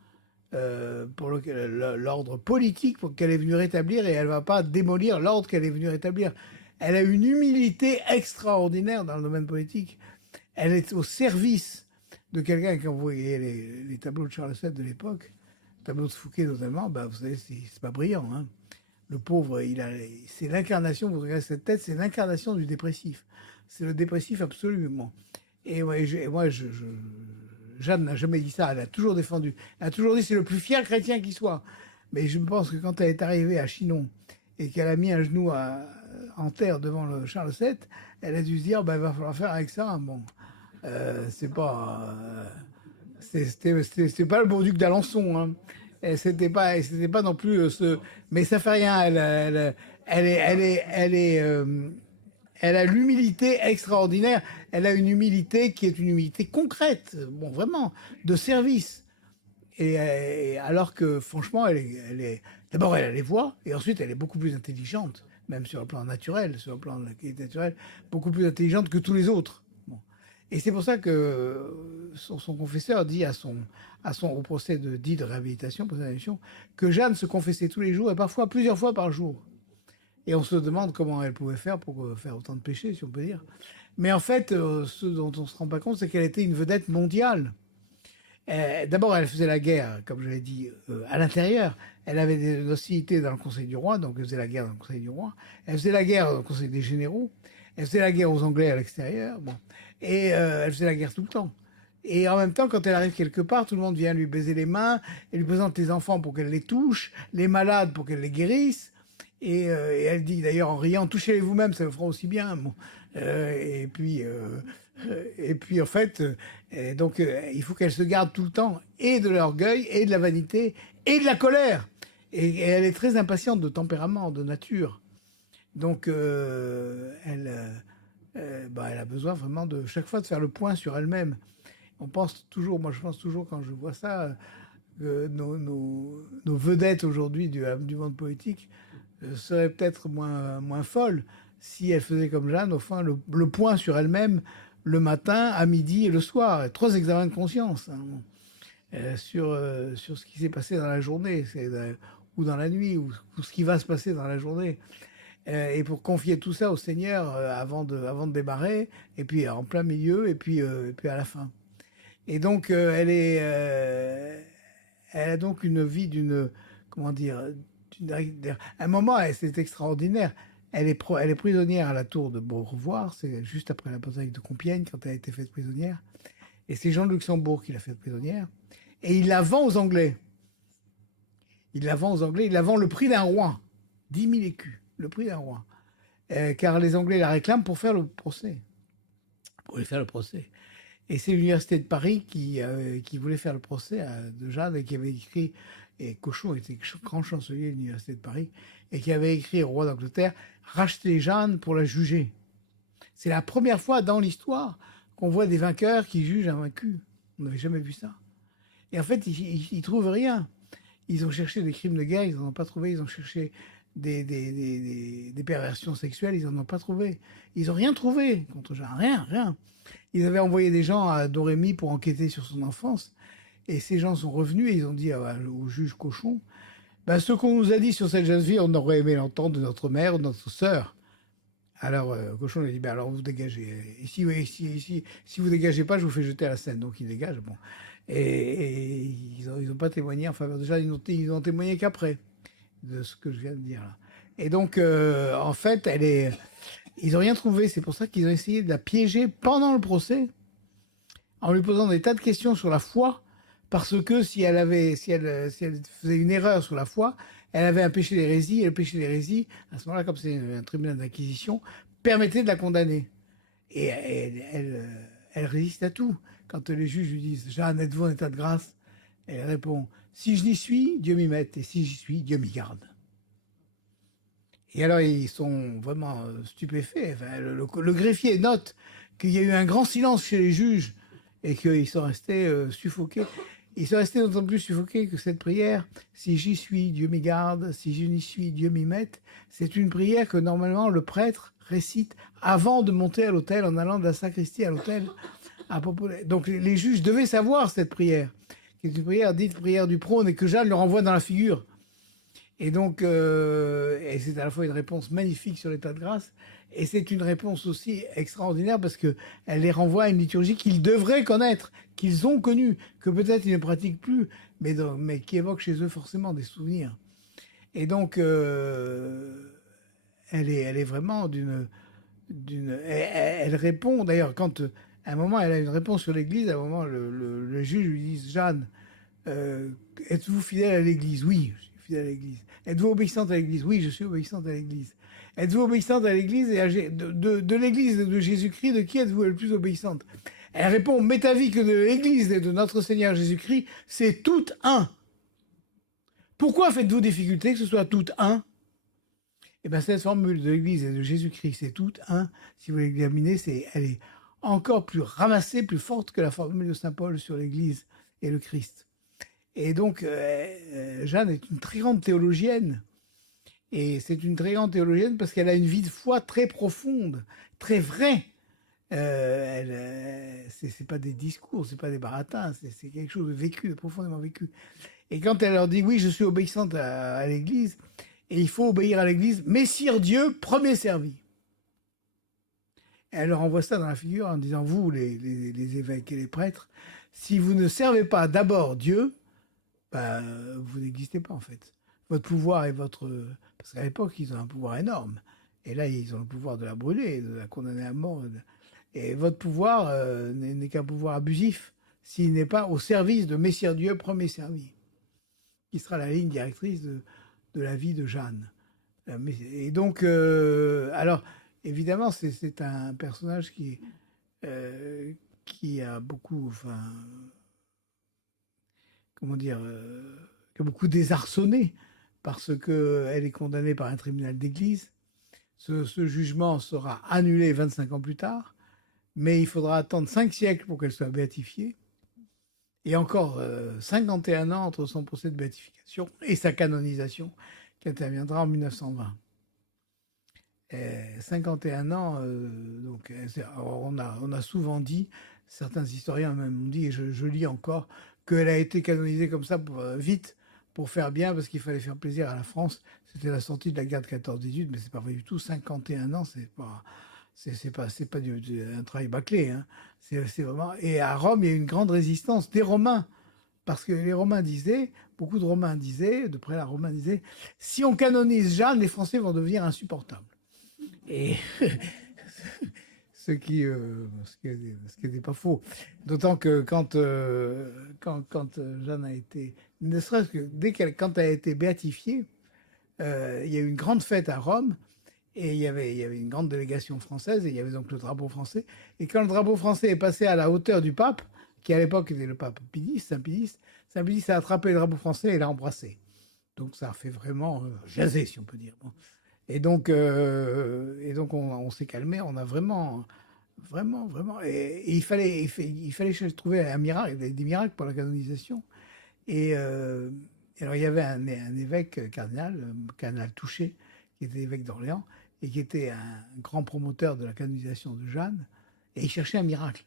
pour l'ordre politique qu'elle est venue rétablir, et elle va pas démolir l'ordre qu'elle est venue rétablir. Elle a une humilité extraordinaire dans le domaine politique. Elle est au service de quelqu'un. Quand vous voyez les tableaux de Charles VII de l'époque, tableaux de Fouquet notamment, bah vous savez, c'est pas brillant. Hein. Le pauvre, c'est l'incarnation, vous regardez cette tête, c'est l'incarnation du dépressif. C'est le dépressif absolument. Et moi, Jeanne n'a jamais dit ça, elle a toujours défendu. Elle a toujours dit c'est le plus fier chrétien qui soit. Mais je pense que quand elle est arrivée à Chinon et qu'elle a mis un genou en terre devant le Charles VII, elle a dû se dire il va falloir faire avec ça. Bon, c'est pas, c'était pas le beau duc d'Alençon. Hein. C'était pas non plus mais ça fait rien. Elle a l'humilité extraordinaire. Elle a une humilité qui est une humilité concrète, bon vraiment, de service. Et alors que franchement, d'abord elle a les voix, et ensuite elle est beaucoup plus intelligente, même sur le plan naturel, sur le plan de la qualité naturelle, beaucoup plus intelligente que tous les autres. Bon. Et c'est pour ça que son confesseur dit au procès de réhabilitation, que Jeanne se confessait tous les jours et parfois plusieurs fois par jour. Et on se demande comment elle pouvait faire pour faire autant de péchés, si on peut dire. Mais en fait, ce dont on se rend pas compte, c'est qu'elle était une vedette mondiale. D'abord, elle faisait la guerre, comme je l'ai dit, à l'intérieur. Elle avait des hostilités dans le Conseil du Roi, donc elle faisait la guerre dans le Conseil du Roi. Elle faisait la guerre dans le Conseil des Généraux. Elle faisait la guerre aux Anglais à l'extérieur. Bon. Et elle faisait la guerre tout le temps. Et en même temps, quand elle arrive quelque part, tout le monde vient lui baiser les mains, elle lui présente les enfants pour qu'elle les touche, les malades pour qu'elle les guérisse. Et elle dit d'ailleurs en riant, touchez-les vous-même, ça vous fera aussi bien. Bon. Et puis en fait, donc il faut qu'elle se garde tout le temps et de l'orgueil et de la vanité et de la colère. Et elle est très impatiente de tempérament, de nature. Donc bah, elle a besoin vraiment de chaque fois de faire le point sur elle-même. On pense toujours, moi je pense toujours quand je vois ça, que nos vedettes aujourd'hui du monde politique seraient peut-être moins folles si elles faisaient comme Jeanne, au fond, le point sur elles-mêmes le matin, à midi et le soir. 3 examens de conscience, hein, sur ce qui s'est passé dans la journée, ou dans la nuit, ou ce qui va se passer dans la journée. Et pour confier tout ça au Seigneur avant de démarrer, et puis en plein milieu, et puis à la fin. Et donc, elle a donc une vie comment dire, un moment, c'est extraordinaire. Elle est prisonnière à la tour de Beaurevoir, c'est juste après la bataille de Compiègne, quand elle a été faite prisonnière. Et c'est Jean de Luxembourg qui l'a faite prisonnière. Et il la vend aux Anglais. Il la vend aux Anglais, il la vend le prix d'un roi. 10 000 écus, le prix d'un roi. Car les Anglais la réclament pour faire le procès. Pour lui faire le procès. Et c'est l'université de Paris qui voulait faire le procès de Jeanne et qui avait écrit, et Cochon était grand chancelier de l'université de Paris, et qui avait écrit au roi d'Angleterre, racheter Jeanne pour la juger. C'est la première fois dans l'histoire qu'on voit des vainqueurs qui jugent un vaincu. On n'avait jamais vu ça. Et en fait, ils trouvent rien. Ils ont cherché des crimes de guerre, ils n'en ont pas trouvé. Ils ont cherché des perversions sexuelles, ils n'en ont pas trouvé. Ils n'ont rien trouvé contre Jeanne, rien. Ils avaient envoyé des gens à Dorémy pour enquêter sur son enfance. Et ces gens sont revenus et ils ont dit au juge Cochon, ben, ce qu'on nous a dit sur cette jeune fille, on aurait aimé l'entendre de notre mère ou de notre sœur. Alors Cochon lui a dit, ben, alors vous dégagez. Et si vous dégagez pas, je vous fais jeter à la Seine. Donc il dégage. Bon. Et ils ont pas témoigné en faveur de Jeanne, ils ont témoigné qu'après de ce que je viens de dire là. Et donc, en fait, ils n'ont rien trouvé. C'est pour ça qu'ils ont essayé de la piéger pendant le procès, en lui posant des tas de questions sur la foi, parce que si elle faisait une erreur sur la foi, elle avait un péché d'hérésie, et le péché d'hérésie, à ce moment-là, comme c'est un tribunal d'inquisition, permettait de la condamner. Et elle résiste à tout. Quand les juges lui disent, Jeanne, êtes-vous en état de grâce? Elle répond, si je n'y suis, Dieu m'y mette, et si j'y suis, Dieu m'y garde. Et alors, ils sont vraiment stupéfaits. Enfin, le greffier note qu'il y a eu un grand silence chez les juges et qu'ils sont restés suffoqués. Ils sont restés d'autant plus suffoqués que cette prière, si j'y suis, Dieu m'y garde, si je n'y suis, Dieu m'y mette, c'est une prière que normalement le prêtre récite avant de monter à l'autel, en allant de la sacristie à l'autel. Donc les juges devaient savoir cette prière, qui est une prière dite prière du prône et que Jeanne leur envoie dans la figure. Et donc, et c'est à la fois une réponse magnifique sur l'état de grâce, et c'est une réponse aussi extraordinaire parce que elle les renvoie à une liturgie qu'ils devraient connaître, qu'ils ont connue, que peut-être ils ne pratiquent plus, mais qui évoque chez eux forcément des souvenirs. Et donc, elle est vraiment elle répond, d'ailleurs, quand à un moment elle a une réponse sur l'Église, à un moment le juge lui dit, Jeanne, euh, êtes-vous fidèle à l'Église? Oui, je suis fidèle à l'Église. Êtes-vous obéissante à l'Église? Oui, je suis obéissante à l'Église. Êtes-vous obéissante à l'Église et de l'Église et de Jésus-Christ, de qui êtes-vous le plus obéissante? Elle répond, m'est avis que de l'Église et de notre Seigneur Jésus-Christ, c'est tout un. Pourquoi faites-vous difficulté que ce soit tout un? Eh bien, cette formule de l'Église et de Jésus-Christ, c'est tout un. Si vous l'examinez, elle est encore plus ramassée, plus forte que la formule de Saint Paul sur l'Église et le Christ. Et donc, Jeanne est une très grande théologienne. Et c'est une très grande théologienne parce qu'elle a une vie de foi très profonde, très vraie. C'est pas des discours, c'est pas des baratins, c'est quelque chose de vécu, de profondément vécu. Et quand elle leur dit, oui, je suis obéissante à l'Église, et il faut obéir à l'Église, Messire Dieu, premier servi. Et elle leur envoie ça dans la figure en disant, vous, les évêques et les prêtres, si vous ne servez pas d'abord Dieu, bah, vous n'existez pas en fait. Votre pouvoir et votre... Parce qu'à l'époque, ils ont un pouvoir énorme. Et là, ils ont le pouvoir de la brûler, de la condamner à mort. Et votre pouvoir n'est qu'un pouvoir abusif s'il n'est pas au service de Messire Dieu, premier servi, qui sera la ligne directrice de la vie de Jeanne. Et donc, alors, évidemment, c'est un personnage qui a beaucoup, enfin, comment dire, qui a beaucoup désarçonné parce qu'elle est condamnée par un tribunal d'église Ce jugement sera annulé 25 ans plus tard, mais il faudra attendre 5 siècles pour qu'elle soit béatifiée, et encore 51 ans entre son procès de béatification et sa canonisation, qui interviendra en 1920. 51 ans, donc on a souvent dit, certains historiens même ont dit, et je lis encore, qu'elle a été canonisée comme ça vite, pour faire bien, parce qu'il fallait faire plaisir à la France. C'était la sortie de la guerre de 14-18, mais c'est pas vrai du tout. 51 ans, c'est pas un travail bâclé, hein. C'est vraiment. Et à Rome, il y a eu une grande résistance des Romains, parce que les Romains disaient, beaucoup de Romains disaient, de près la Romain disait, si on canonise Jeanne, les Français vont devenir insupportables. Et ce qui n'était pas faux. D'autant que quand Jeanne a été, ne serait-ce que quand elle a été béatifiée, il y a eu une grande fête à Rome, et il y avait une grande délégation française, et il y avait donc le drapeau français. Et quand le drapeau français est passé à la hauteur du pape, qui à l'époque était le pape Saint Pidis a attrapé le drapeau français et l'a embrassé. Donc ça a fait vraiment jaser, si on peut dire. Bon. Et donc on s'est calmé, on a vraiment, et il fallait trouver un miracle, des miracles pour la canonisation. Et alors il y avait un évêque cardinal Touché, qui était évêque d'Orléans, et qui était un grand promoteur de la canonisation de Jeanne, et il cherchait un miracle.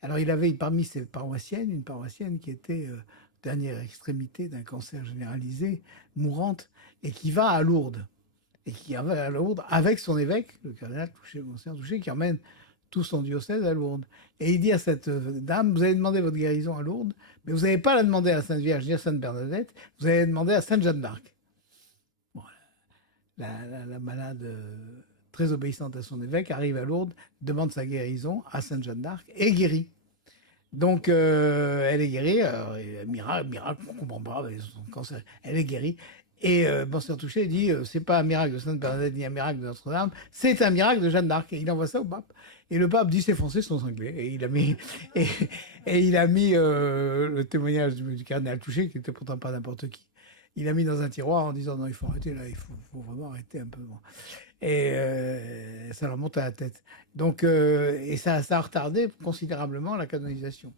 Alors il avait parmi ses paroissiennes, une paroissienne qui était dernière extrémité d'un cancer généralisé, mourante, et qui va à Lourdes. Et qui va à Lourdes avec son évêque, le cardinal Touché, Monseigneur Touché, qui emmène tout son diocèse à Lourdes. Et il dit à cette dame, vous allez demander votre guérison à Lourdes, mais vous n'allez pas la demander à la Sainte Vierge ni à Sainte Bernadette, vous allez la demander à Sainte Jeanne d'Arc. Bon, la malade, très obéissante à son évêque, arrive à Lourdes, demande sa guérison à Sainte Jeanne d'Arc et guérit. Donc, elle est guérie, miracle, on ne comprend pas, son cancer, elle est guérie. Et Monseigneur Touché dit, c'est pas un miracle de Sainte Bernadette ni un miracle de Notre-Dame, c'est un miracle de Jeanne d'Arc. Et il envoie ça au pape. Et le pape dit, ces Français sont cinglés. Et il a mis, le témoignage du cardinal Touché, qui était pourtant pas n'importe qui. Il a mis dans un tiroir en disant, non, il faut arrêter là, il faut vraiment arrêter un peu. Bon. Et ça leur monte à la tête. Donc, et ça a retardé considérablement la canonisation.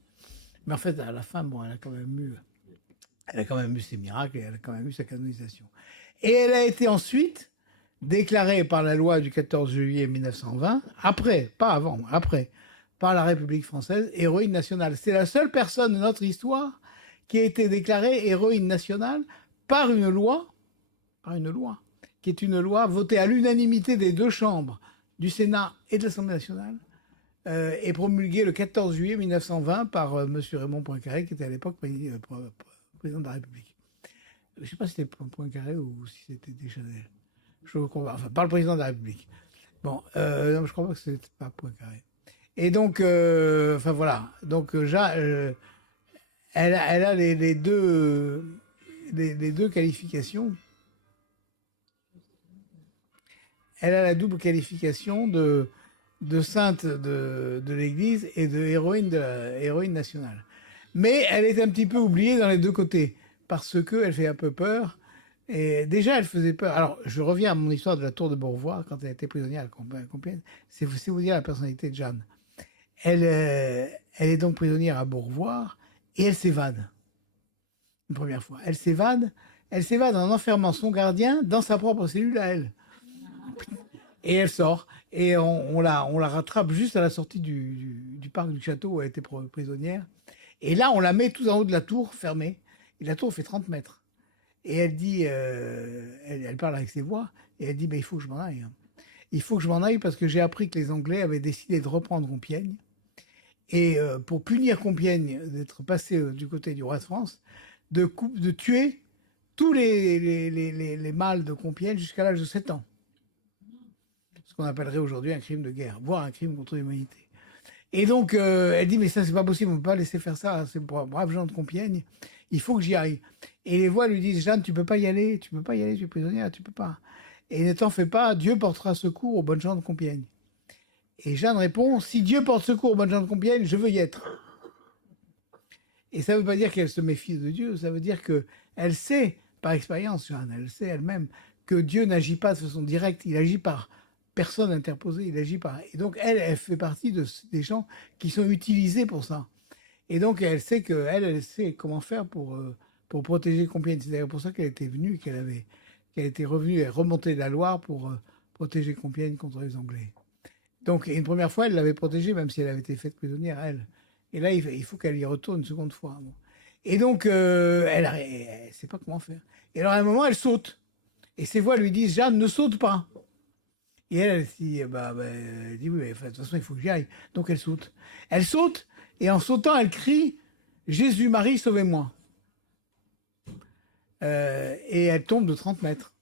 Mais en fait, à la fin, bon, elle a quand même eu ses miracles et elle a quand même eu sa canonisation. Et elle a été ensuite déclarée par la loi du 14 juillet 1920, après, pas avant, après, par la République française, héroïne nationale. C'est la seule personne de notre histoire qui a été déclarée héroïne nationale par une loi, qui est une loi votée à l'unanimité des deux chambres du Sénat et de l'Assemblée nationale, et promulguée le 14 juillet 1920 par M. Raymond Poincaré, qui était à l'époque président de la République. Je ne sais pas si c'était Poincaré ou si c'était Deschanel. Je crois pas. Enfin, pas le président de la République. Bon, non, je crois pas que c'était pas Poincaré. Et donc, enfin voilà. Donc, elle a les deux qualifications. Elle a la double qualification de sainte de l'Église et de héroïne nationale. Mais elle est un petit peu oubliée dans les deux côtés, parce qu'elle fait un peu peur. Et déjà, elle faisait peur. Alors, je reviens à mon histoire de la tour de Beaurevoir, quand elle était prisonnière à Compiègne. C'est vous dire la personnalité de Jeanne. Elle est donc prisonnière à Beaurevoir, et elle s'évade. Une première fois. Elle s'évade en enfermant son gardien dans sa propre cellule à elle. Et elle sort. Et on la rattrape juste à la sortie du parc du château où elle était prisonnière. Et là, on la met tout en haut de la tour, fermée. Et la tour fait 30 mètres. Et elle dit, elle parle avec ses voix, et elle dit, il faut que je m'en aille. Il faut que je m'en aille parce que j'ai appris que les Anglais avaient décidé de reprendre Compiègne. Et pour punir Compiègne d'être passé du côté du roi de France, de tuer tous les mâles de Compiègne jusqu'à l'âge de 7 ans. Ce qu'on appellerait aujourd'hui un crime de guerre, voire un crime contre l'humanité. Et donc, elle dit, mais ça, c'est pas possible, on ne peut pas laisser faire ça, c'est pour braves gens de Compiègne, il faut que j'y aille. Et les voix lui disent, Jeanne, tu peux pas y aller, tu es prisonnière, tu peux pas. Et ne t'en fais pas, Dieu portera secours aux bonnes gens de Compiègne. Et Jeanne répond, si Dieu porte secours aux bonnes gens de Compiègne, je veux y être. Et ça ne veut pas dire qu'elle se méfie de Dieu, ça veut dire qu'elle sait, par expérience, Jeanne, elle sait elle-même que Dieu n'agit pas de façon directe, il agit par personne interposée, il agit par... Et donc, elle fait partie des gens qui sont utilisés pour ça. Et donc, elle sait elle sait comment faire pour protéger Compiègne. C'est d'ailleurs pour ça qu'elle était venue, qu'elle était revenue et remontée de la Loire pour protéger Compiègne contre les Anglais. Donc, une première fois, elle l'avait protégée, même si elle avait été faite prisonnière, elle. Et là, il faut qu'elle y retourne une seconde fois. Bon. Et donc, elle ne sait pas comment faire. Et alors, à un moment, elle saute. Et ses voix lui disent, Jeanne, ne saute pas. Et elle dit, elle dit, oui, mais de toute façon, il faut que j'y aille. Donc, elle saute. Elle saute, et en sautant, elle crie, Jésus-Marie, sauvez-moi. Et elle tombe de 30 mètres.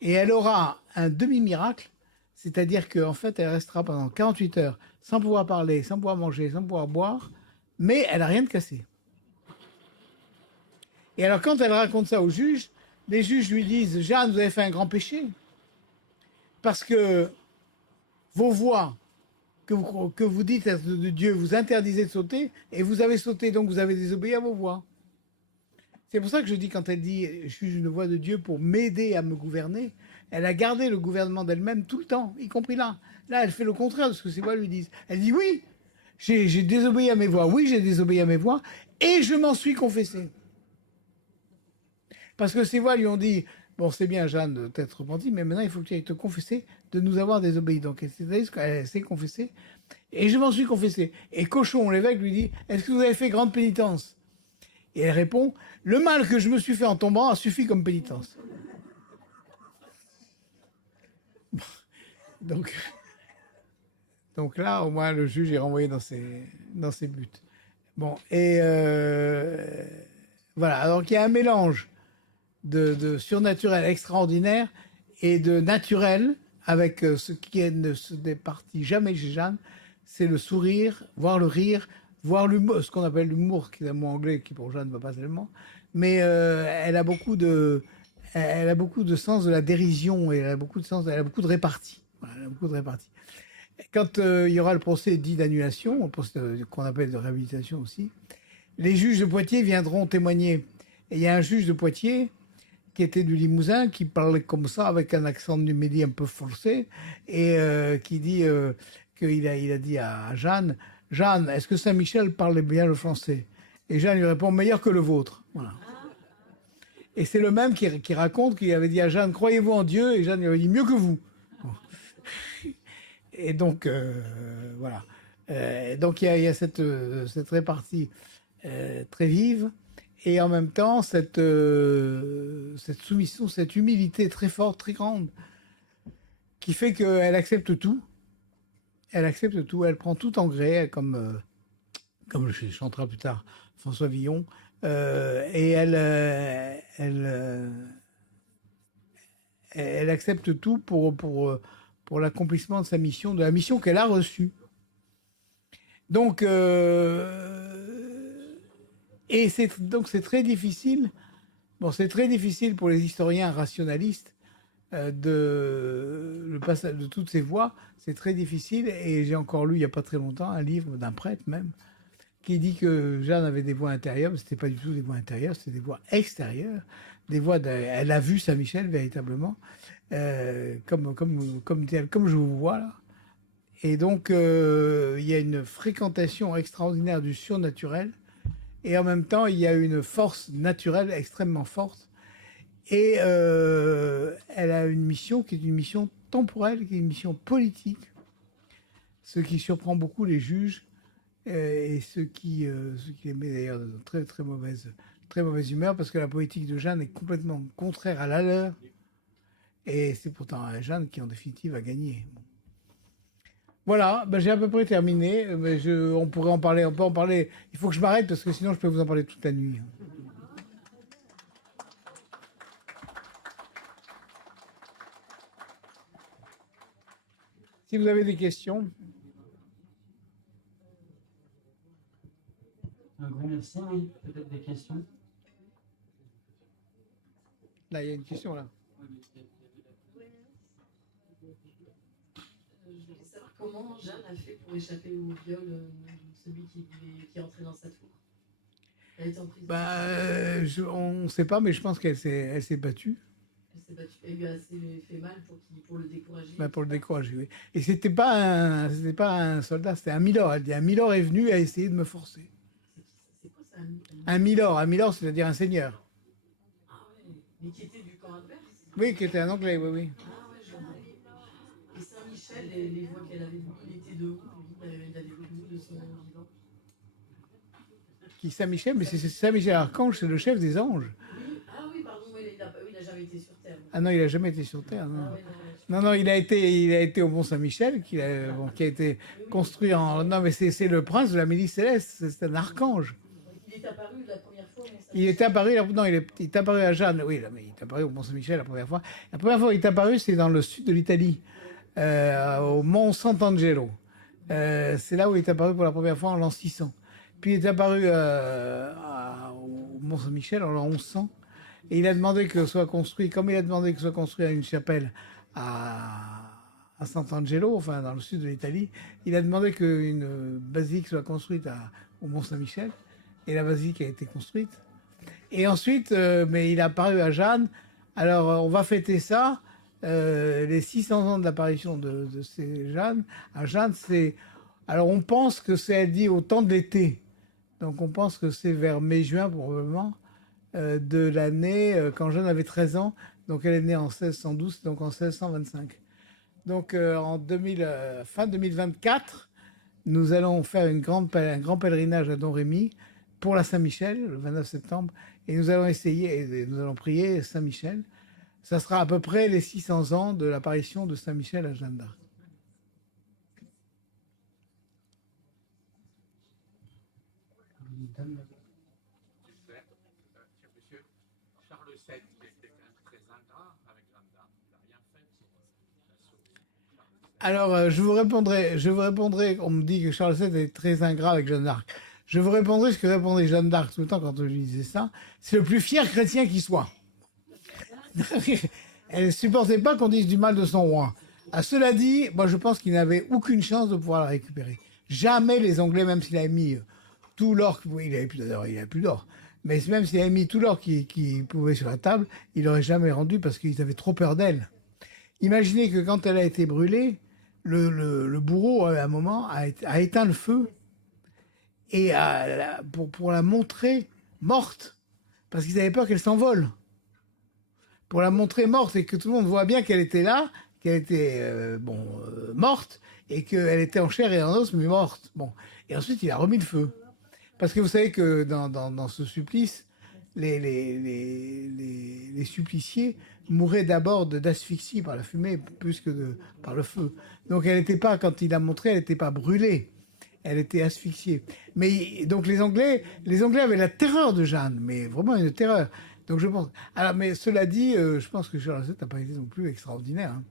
Et elle aura un demi-miracle, c'est-à-dire qu'en fait, elle restera pendant 48 heures sans pouvoir parler, sans pouvoir manger, sans pouvoir boire, mais elle n'a rien de cassé. Et alors, quand elle raconte ça aux juges, les juges lui disent, Jeanne, vous avez fait un grand péché, parce que vos voix que vous dites de Dieu vous interdisez de sauter, et vous avez sauté, donc vous avez désobéi à vos voix. C'est pour ça que je dis, quand elle dit je suis une voix de Dieu pour m'aider à me gouverner, elle a gardé le gouvernement d'elle-même tout le temps, y compris là. Là, elle fait le contraire de ce que ses voix lui disent. Elle dit oui, j'ai désobéi à mes voix, oui, j'ai désobéi à mes voix, et je m'en suis confessé. Parce que ses voix lui ont dit, bon, c'est bien, Jeanne, de t'être repentie, mais maintenant, il faut que tu ailles te confesser de nous avoir désobéi. Donc, elle s'est confessée, et je m'en suis confessé. Et Cochon, l'évêque, lui dit, est-ce que vous avez fait grande pénitence? Et elle répond, le mal que je me suis fait en tombant a suffi comme pénitence. Donc, là, au moins, le juge est renvoyé dans ses buts. Bon, et voilà. Donc, il y a un mélange de surnaturel extraordinaire et de naturel avec ce qui ne se départit jamais chez Jeanne, c'est le sourire, voir le rire, voir l'humour, ce qu'on appelle l'humour, qui est un mot anglais qui pour Jeanne ne va pas tellement, mais elle a beaucoup de sens de la dérision et elle a beaucoup de répartie. Voilà, elle a beaucoup de répartie. Quand il y aura le procès dit d'annulation, le procès qu'on appelle de réhabilitation aussi, les juges de Poitiers viendront témoigner. Et il y a un juge de Poitiers qui était du Limousin, qui parlait comme ça, avec un accent du Midi un peu forcé, et qui dit qu'il a dit à Jeanne, Jeanne, est-ce que Saint-Michel parlait bien le français? Et Jeanne lui répond, meilleur que le vôtre. Voilà. Et c'est le même qui raconte qu'il avait dit à Jeanne, croyez-vous en Dieu? Et Jeanne lui avait dit, mieux que vous. Bon. Et donc, voilà. Donc, il y a cette répartie très vive. Et en même temps, cette soumission, cette humilité très forte, très grande, qui fait qu'elle accepte tout. Elle accepte tout, elle prend tout en gré, comme le chantera plus tard François Villon. Et elle accepte tout pour l'accomplissement de sa mission, de la mission qu'elle a reçue. Donc, c'est très difficile. Bon, c'est très difficile pour les historiens rationalistes le passage de toutes ces voix. C'est très difficile. Et j'ai encore lu il n'y a pas très longtemps un livre d'un prêtre même qui dit que Jeanne avait des voix intérieures, mais c'était pas du tout des voix intérieures, c'était des voix extérieures, des voix. Elle a vu Saint-Michel véritablement, comme je vous vois là. Et donc il y a une fréquentation extraordinaire du surnaturel. Et en même temps, il y a une force naturelle extrêmement forte. Et elle a une mission qui est une mission temporelle, qui est une mission politique, ce qui surprend beaucoup les juges et ce qui les met d'ailleurs dans très, très mauvaise humeur, parce que la politique de Jeanne est complètement contraire à la leur. Et c'est pourtant Jeanne qui, en définitive, a gagné. Bon. Voilà, ben j'ai à peu près terminé. Mais on pourrait en parler, on peut en parler. Il faut que je m'arrête parce que sinon je peux vous en parler toute la nuit. Si vous avez des questions. Un grand merci. Oui, peut-être des questions. Là, il y a une question là. Je voulais savoir comment Jeanne a fait pour échapper au viol de celui qui est entré dans sa tour. Elle était en prison. On ne sait pas, mais je pense qu'elle s'est battue. s'est battu. Elle lui a assez fait mal pour le décourager. Ben, pour le décourager, oui. Et c'était pas un soldat, c'était un milord. Elle dit, un milord est venu à essayer de me forcer. C'est quoi ça, Un milord, c'est-à-dire un seigneur. Ah ouais, mais qui était du camp adverse? Oui, qui était un anglais, oui, oui. Ah ouais, je vois. Et Saint-Michel, les voix qu'elle avait vues, il était de où, lui? Il avait vu où de son vivant? Qui Saint-Michel, mais c'est Saint-Michel Archange, c'est le chef des anges. Oui, ah oui, pardon, oui, il a jamais été sur Terre. Ah non, il n'a jamais été sur Terre, non. Ah ouais, non, Non, non, il a été au Mont Saint-Michel, qui a été construit en. Non, mais c'est le prince de la milice céleste, c'est un archange. il est apparu la première fois au Mont Il est apparu, non, il est apparu à Jeanne, oui, mais il est apparu au Mont Saint-Michel la première fois. La première fois qu'il est apparu, c'est dans le sud de l'Italie, au Mont Sant'Angelo. C'est là où il est apparu pour la première fois en l'an 600. Puis il est apparu au Mont Saint-Michel en l'an 1100. Et il a demandé que soit construit, comme il a demandé que soit construit une chapelle à Sant'Angelo, enfin dans le sud de l'Italie, il a demandé qu'une basilique soit construite au Mont Saint-Michel. Et la basilique a été construite. Et ensuite, mais il a apparu à Jeanne. Alors, on va fêter ça. Les 600 ans de l'apparition de ces Jeanne. À Jeanne, c'est. Alors, on pense que c'est, elle dit, au temps de l'été. Donc, on pense que c'est vers mai-juin, probablement, de l'année, quand Jeanne avait 13 ans. Donc, elle est née en 1612, donc en 1625. Donc, fin 2024, nous allons faire un grand pèlerinage à Domrémy pour la Saint-Michel, le 29 septembre, et nous allons nous allons prier Saint-Michel. Ça sera à peu près les 600 ans de l'apparition de Saint-Michel à Jeanne d'Arc. Monsieur Charles VII était quand même très ingrat avec Jeanne d'Arc. Il n'a rien fait pour la sauver. Alors, je vous répondrai, on me dit que Charles VII est très ingrat avec Jeanne d'Arc. Je vous répondrai ce que répondait Jeanne d'Arc tout le temps quand je lui disais ça. C'est le plus fier chrétien qui soit. Elle ne supportait pas qu'on dise du mal de son roi. À cela dit, moi je pense qu'il n'avait aucune chance de pouvoir la récupérer. Jamais les Anglais, même s'il avait mis tout l'or, oui, il avait plus d'or, mais même s'il avait mis tout l'or qu'il pouvait sur la table, il n'aurait jamais rendu parce qu'ils avaient trop peur d'elle. Imaginez que quand elle a été brûlée, le bourreau, à un moment, a éteint le feu et pour la montrer morte, parce qu'ils avaient peur qu'elle s'envole. Pour la montrer morte et que tout le monde voit bien qu'elle était là, qu'elle était morte et qu'elle était en chair et en os, mais morte. Bon. Et ensuite, il a remis le feu. Parce que vous savez que dans ce supplice, les suppliciés mouraient d'abord d'asphyxie par la fumée plus que par le feu. Donc elle n'était pas, quand il a montré, elle n'était pas brûlée. Elle était asphyxiée. Mais donc les Anglais avaient la terreur de Jeanne, mais vraiment une terreur. Donc je pense. Alors, mais cela dit, je pense que Charles VII n'a pas été non plus extraordinaire. Hein.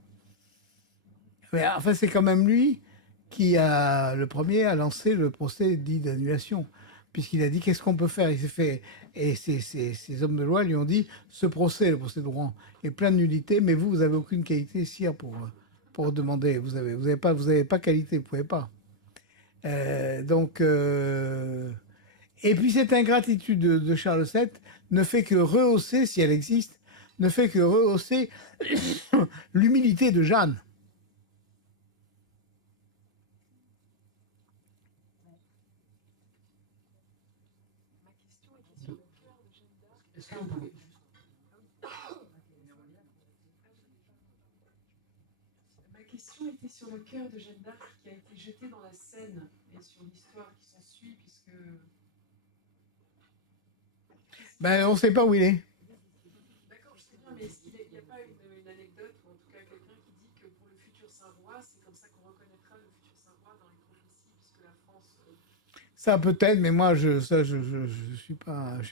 Mais enfin, c'est quand même lui qui le premier a lancé le procès dit d'annulation, puisqu'il a dit qu'est-ce qu'on peut faire. Il s'est fait, et ces hommes de loi lui ont dit ce procès, le procès de Rouen, est plein de nullité, mais vous avez aucune qualité, sire, pour demander. Vous avez pas qualité, vous pouvez pas. Et puis cette ingratitude de Charles VII ne fait que rehausser, si elle existe, ne fait que rehausser l'humilité de Jeanne. Est-ce que vous pouvez Ma question était sur le cœur de Jeanne d'Arc qui a été jeté dans la Seine et sur l'histoire qui s'ensuit, puisque. Ben, on ne sait pas où il est. D'accord, je sais bien, mais est-ce qu'il n'y a pas une anecdote, ou en tout cas quelqu'un qui dit que pour le futur Saint-Roi, c'est comme ça qu'on reconnaîtra le futur Saint-Roi dans les prophéties, puisque la France. Ça peut-être, mais moi, je suis pas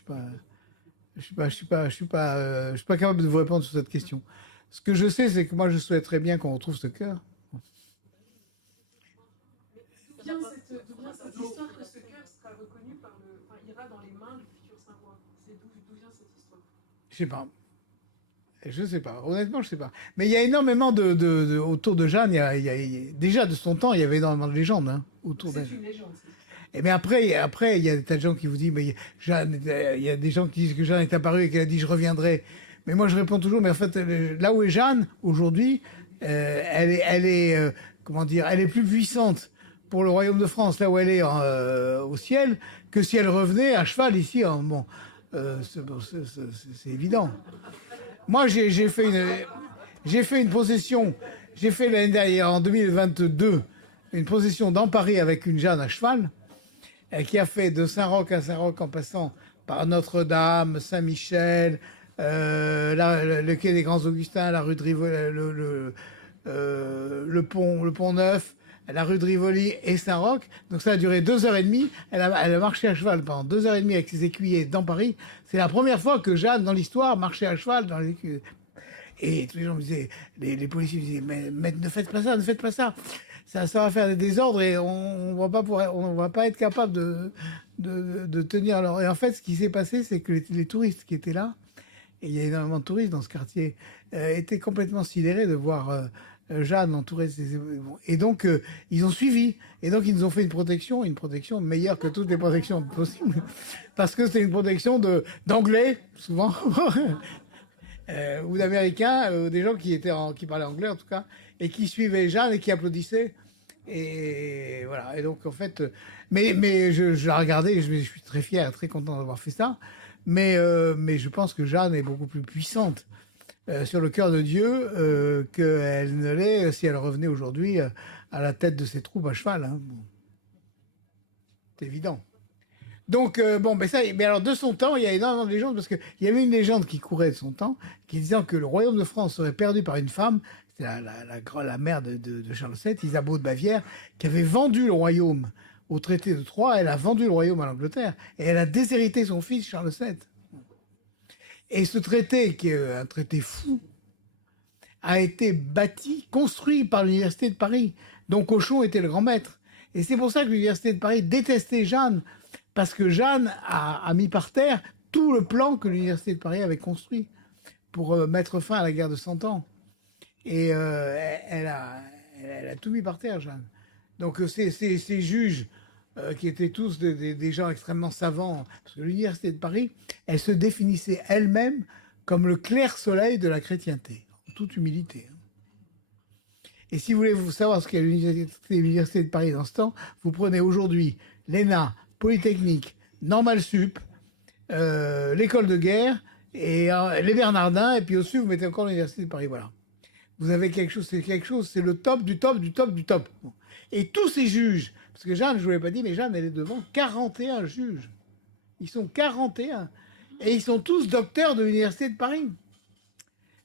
capable de vous répondre sur cette question. Ce que je sais, c'est que moi, je souhaiterais bien qu'on retrouve ce cœur. D'où vient cette histoire que ce cœur sera reconnu ira dans les mains du futur Saint-Roi? D'où vient cette histoire? Je sais pas. Je sais pas. Honnêtement, je sais pas. Mais il y a énormément autour de Jeanne. Déjà de son temps, il y avait énormément de légendes autour d'elle. C'est une légende. Et mais après, il y a des tas de gens qui vous disent, mais Jeanne, il y a des gens qui disent que Jeanne est apparue et qu'elle a dit je reviendrai. Mais moi, je réponds toujours, mais en fait, là où est Jeanne, aujourd'hui, comment dire, elle est plus puissante pour le royaume de France, là où elle est au ciel, que si elle revenait à cheval ici. Bon, c'est évident. Moi, j'ai fait une procession, j'ai fait l'année dernière, en 2022, une procession dans Paris avec une Jeanne à cheval, qui a fait de Saint-Roch à Saint-Roch en passant par Notre-Dame, Saint-Michel, le quai des Grands Augustins, la rue de Rivoli, le pont Neuf, la rue de Rivoli et Saint-Roch. Donc ça a duré 2h30. Elle a marché à cheval pendant 2h30 avec ses écuyers dans Paris. C'est la première fois que Jeanne, dans l'histoire, marchait à cheval dans les écuyers. Et tous les gens me disaient, les policiers me disaient, mais ne faites pas ça, ne faites pas ça. Ça va faire des désordres et on va pas être capable de tenir. Alors, et en fait, ce qui s'est passé, c'est que les touristes qui étaient là, et il y a énormément de touristes dans ce quartier, étaient complètement sidérés de voir Jeanne entourée de ses... Et donc, ils ont suivi. Et donc, ils nous ont fait une protection meilleure que toutes les protections possibles. Parce que c'est une protection d'anglais, souvent, ou d'américains, des gens qui parlaient anglais, en tout cas, et qui suivaient Jeanne et qui applaudissaient. Et voilà. Et donc, en fait... Mais je la regardais et je suis très fier, très content d'avoir fait ça. Mais je pense que Jeanne est beaucoup plus puissante sur le cœur de Dieu qu'elle ne l'est si elle revenait aujourd'hui à la tête de ses troupes à cheval. Hein. Bon. C'est évident. Donc, mais alors de son temps, il y a énormément de légendes, parce qu'il y avait une légende qui courait de son temps, qui disait que le royaume de France serait perdu par une femme, c'était la mère de Charles VII, Isabeau de Bavière, qui avait vendu le royaume au traité de Troyes. Elle a vendu le royaume à l'Angleterre, et elle a déshérité son fils Charles VII. Et ce traité, qui est un traité fou, a été construit par l'Université de Paris, dont Cauchon était le grand maître. Et c'est pour ça que l'Université de Paris détestait Jeanne, parce que Jeanne a mis par terre tout le plan que l'Université de Paris avait construit pour mettre fin à la guerre de 100 ans. Et elle a tout mis par terre, Jeanne. Donc ces juges, qui étaient tous des gens extrêmement savants, parce que l'Université de Paris, elle se définissait elle-même comme le clair soleil de la chrétienté, en toute humilité. Et si vous voulez savoir ce qu'est l'Université de Paris dans ce temps, vous prenez aujourd'hui l'ENA, Polytechnique, Normal Sup, l'école de guerre, et les Bernardins, et puis au-dessus, vous mettez encore l'Université de Paris. Voilà. Vous avez quelque chose, c'est le top du top du top du top. Et tous ces juges, parce que Jeanne, je ne vous l'ai pas dit, mais Jeanne, elle est devant 41 juges. Ils sont 41. Et ils sont tous docteurs de l'Université de Paris.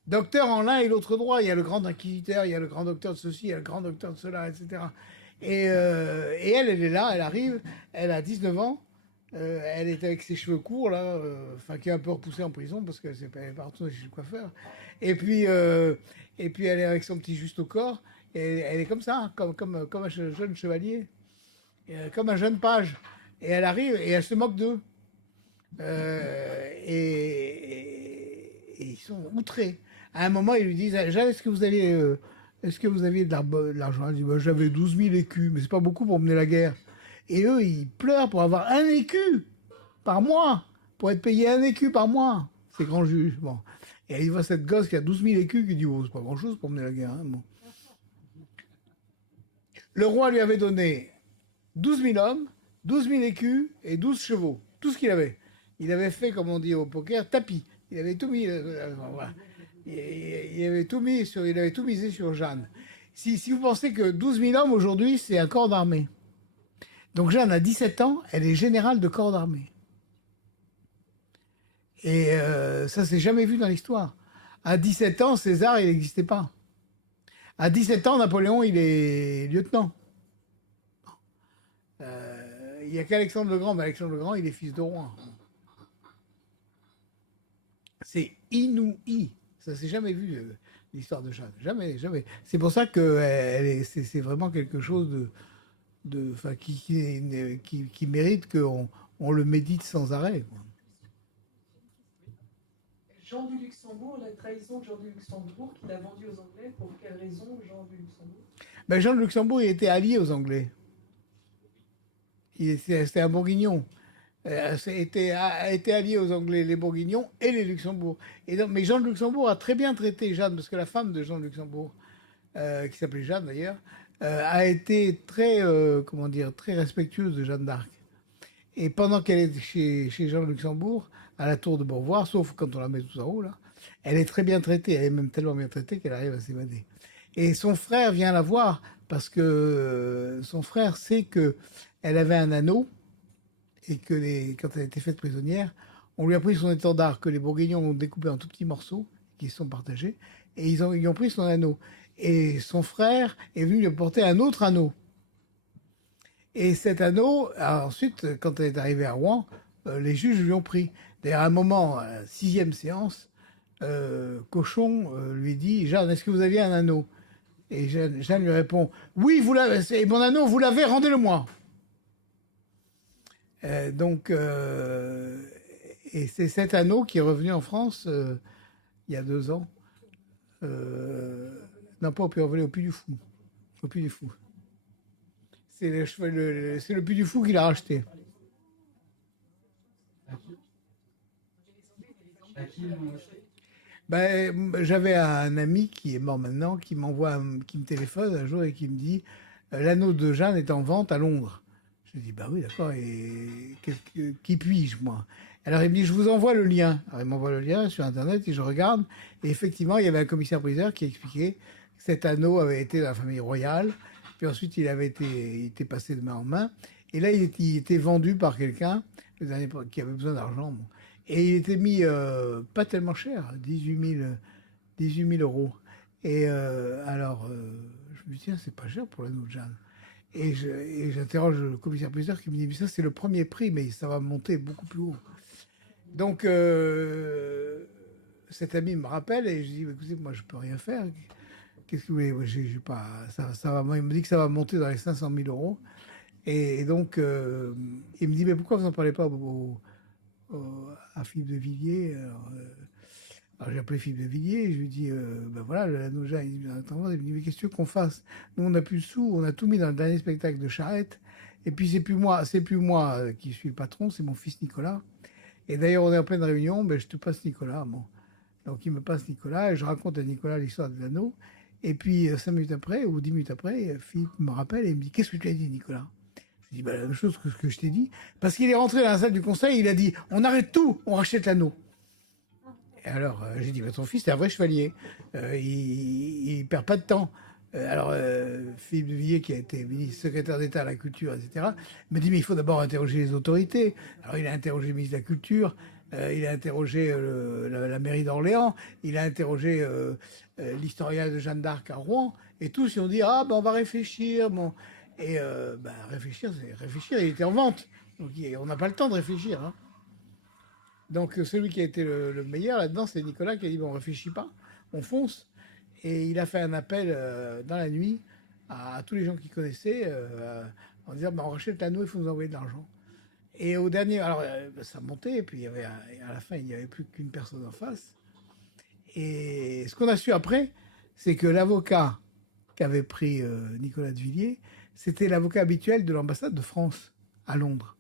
Docteurs en l'un et l'autre droit. Il y a le grand inquisiteur, il y a le grand docteur de ceci, il y a le grand docteur de cela, etc. Et elle est là, elle arrive, elle a 19 ans. Elle est avec ses cheveux courts, là, qui est un peu repoussée en prison parce qu'elle n'est pas retournée chez le coiffeur. Et puis elle est avec son petit juste au corps. Et elle est comme ça, comme un jeune chevalier, comme un jeune page. Et elle arrive et elle se moque d'eux. Et ils sont outrés. À un moment, ils lui disent, Jeanne, est-ce que vous aviez de l'argent? Elle dit, bah, j'avais 12 000 écus, mais c'est pas beaucoup pour mener la guerre. Et eux, ils pleurent pour avoir 1 écu par mois, pour être payé 1 écu par mois, ces grands juges. Bon. Et il voit cette gosse qui a 12 000 écus qui dit, oh, c'est pas grand-chose pour mener la guerre. Hein. Bon. Le roi lui avait donné 12 000 hommes, 12 000 écus et 12 chevaux, tout ce qu'il avait. Il avait fait, comme on dit au poker, tapis. Il avait tout mis. Voilà. Il avait tout misé sur Jeanne. Si vous pensez que 12 000 hommes aujourd'hui, c'est un corps d'armée. Donc Jeanne a 17 ans, elle est générale de corps d'armée. Et ça, c'est jamais vu dans l'histoire. À 17 ans, César, il n'existait pas. À 17 ans, Napoléon, il est lieutenant. Il n'y a qu'Alexandre le Grand, mais Alexandre le Grand, il est fils de roi. C'est inouï. Ça s'est jamais vu, l'histoire de Jeanne. Jamais, jamais. C'est pour ça que c'est vraiment quelque chose qui mérite qu'on le médite sans arrêt. Quoi. Jean du Luxembourg, la trahison de Jean du Luxembourg qu'il a vendu aux Anglais, pour quelle raison Jean du Luxembourg? Ben, Jean de Luxembourg, il était allié aux Anglais. C'était un bourguignon. a été allié aux Anglais, les Bourguignons et les Luxembourg. Et donc, mais Jean de Luxembourg a très bien traité Jeanne, parce que la femme de Jean de Luxembourg, qui s'appelait Jeanne d'ailleurs, a été très, comment dire, très respectueuse de Jeanne d'Arc. Et pendant qu'elle est chez Jean de Luxembourg, à la tour de Beauvoir, sauf quand on la met tout en haut, là, elle est très bien traitée. Elle est même tellement bien traitée qu'elle arrive à s'évader. Et son frère vient la voir parce que son frère sait que elle avait un anneau et que quand elle a été faite prisonnière, on lui a pris son étendard que les Bourguignons ont découpé en tout petits morceaux qui se sont partagés et ils ont pris son anneau. Et son frère est venu lui apporter un autre anneau. Et cet anneau, ensuite, quand elle est arrivée à Rouen, les juges lui ont pris. D'ailleurs, à un moment, à la 6e séance, Cochon lui dit « Jeanne, est-ce que vous aviez un anneau ?» Et Jeanne lui répond « Oui, vous l'avez, c'est mon anneau, vous l'avez, rendez-le-moi !» Et c'est cet anneau qui est revenu en France il y a 2 ans. Non, pas au Puy au Puy du Fou. Au Puy du Fou. C'est le Puy du Fou qui l'a racheté. Ben, j'avais un ami qui est mort maintenant, qui me téléphone un jour et qui me dit l'anneau de Jeanne est en vente à Londres. Je lui dis bah oui d'accord, et qui puis-je moi? Alors il me dit je vous envoie le lien. Alors il m'envoie le lien sur internet et je regarde et effectivement il y avait un commissaire-priseur qui expliquait que cet anneau avait été dans la famille royale, puis ensuite il était passé de main en main et là il était vendu par quelqu'un qui avait besoin d'argent. Bon. Et il était mis pas tellement cher, 18 000 euros. Et alors, je me dis, tiens, c'est pas cher pour l'anneau de Jeanne. Et j'interroge le commissaire-priseur qui me dit, mais ça, c'est le premier prix, mais ça va monter beaucoup plus haut. Donc, cet ami me rappelle et je dis, écoutez, moi, je peux rien faire. Qu'est-ce que vous voulez? Moi, j'ai pas, il me dit que ça va monter dans les 500 000 euros. Et donc, il me dit, mais pourquoi vous n'en parlez pas à Philippe de Villiers? Alors j'ai appelé Philippe de Villiers et je lui dis ben voilà, l'anneau Jeanne. Il me dit mais qu'est-ce que tu veux qu'on fasse? Nous on n'a plus de sous, on a tout mis dans le dernier spectacle de Charette. Et puis c'est plus moi qui suis le patron, c'est mon fils Nicolas. Et d'ailleurs on est en pleine réunion, ben je te passe Nicolas. Bon. Donc il me passe Nicolas et je raconte à Nicolas l'histoire de l'anneau. Et puis 5 minutes après ou 10 minutes après, Philippe me rappelle et il me dit qu'est-ce que tu as dit Nicolas? Je dis bah, la même chose que ce que je t'ai dit. Parce qu'il est rentré dans la salle du conseil, il a dit on arrête tout, on rachète l'anneau. Et alors j'ai dit bah, ton fils c'est un vrai chevalier, il perd pas de temps. Alors Philippe de Villiers qui a été secrétaire d'État à la culture, etc., me dit mais il faut d'abord interroger les autorités. Alors il a interrogé le ministre de la Culture, il a interrogé la mairie d'Orléans, il a interrogé l'historien de Jeanne d'Arc à Rouen, et tous ils ont dit ah ben on va réfléchir. Bon. Et réfléchir, c'est réfléchir, il était en vente. Donc on n'a pas le temps de réfléchir. Hein. Donc celui qui a été le meilleur là-dedans, c'est Nicolas qui a dit bon, on réfléchit pas, on fonce. Et il a fait un appel dans la nuit à tous les gens qu'il connaissait en disant on rachète l'anneau, il faut nous envoyer de l'argent. Et au dernier, alors ça montait, et puis il y avait, à la fin, il n'y avait plus qu'une personne en face. Et ce qu'on a su après, c'est que l'avocat qu'avait pris Nicolas de Villiers, c'était l'avocat habituel de l'ambassade de France à Londres.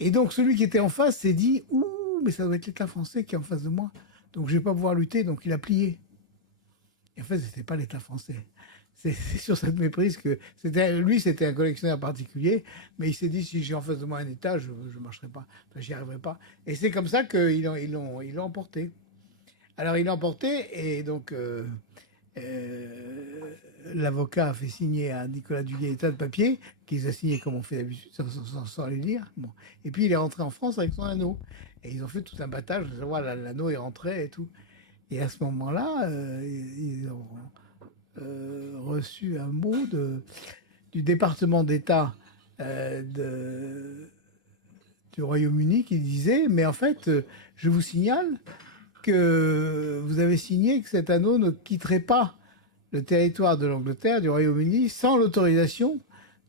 Et donc celui qui était en face s'est dit « Ouh, mais ça doit être l'État français qui est en face de moi, donc je ne vais pas pouvoir lutter », donc il a plié. Et en fait, ce n'était pas l'État français. C'est sur cette méprise que... Lui, c'était un collectionneur particulier, mais il s'est dit « Si j'ai en face de moi un État, je ne marcherai pas, enfin, j'y arriverai pas ». Et c'est comme ça qu'ils l'ont emporté. Alors, il l'a emporté, et donc... l'avocat a fait signer à Nicolas Duguay des tas de papiers qu'ils a signés comme on fait d'habitude sans les lire. Bon. Et puis il est rentré en France avec son anneau. Et ils ont fait tout un battage de savoir l'anneau est rentré et tout. Et à ce moment-là, ils ont reçu un mot du département d'État du Royaume-Uni qui disait mais en fait, je vous signale que vous avez signé que cet anneau ne quitterait pas le territoire de l'Angleterre, du Royaume-Uni, sans l'autorisation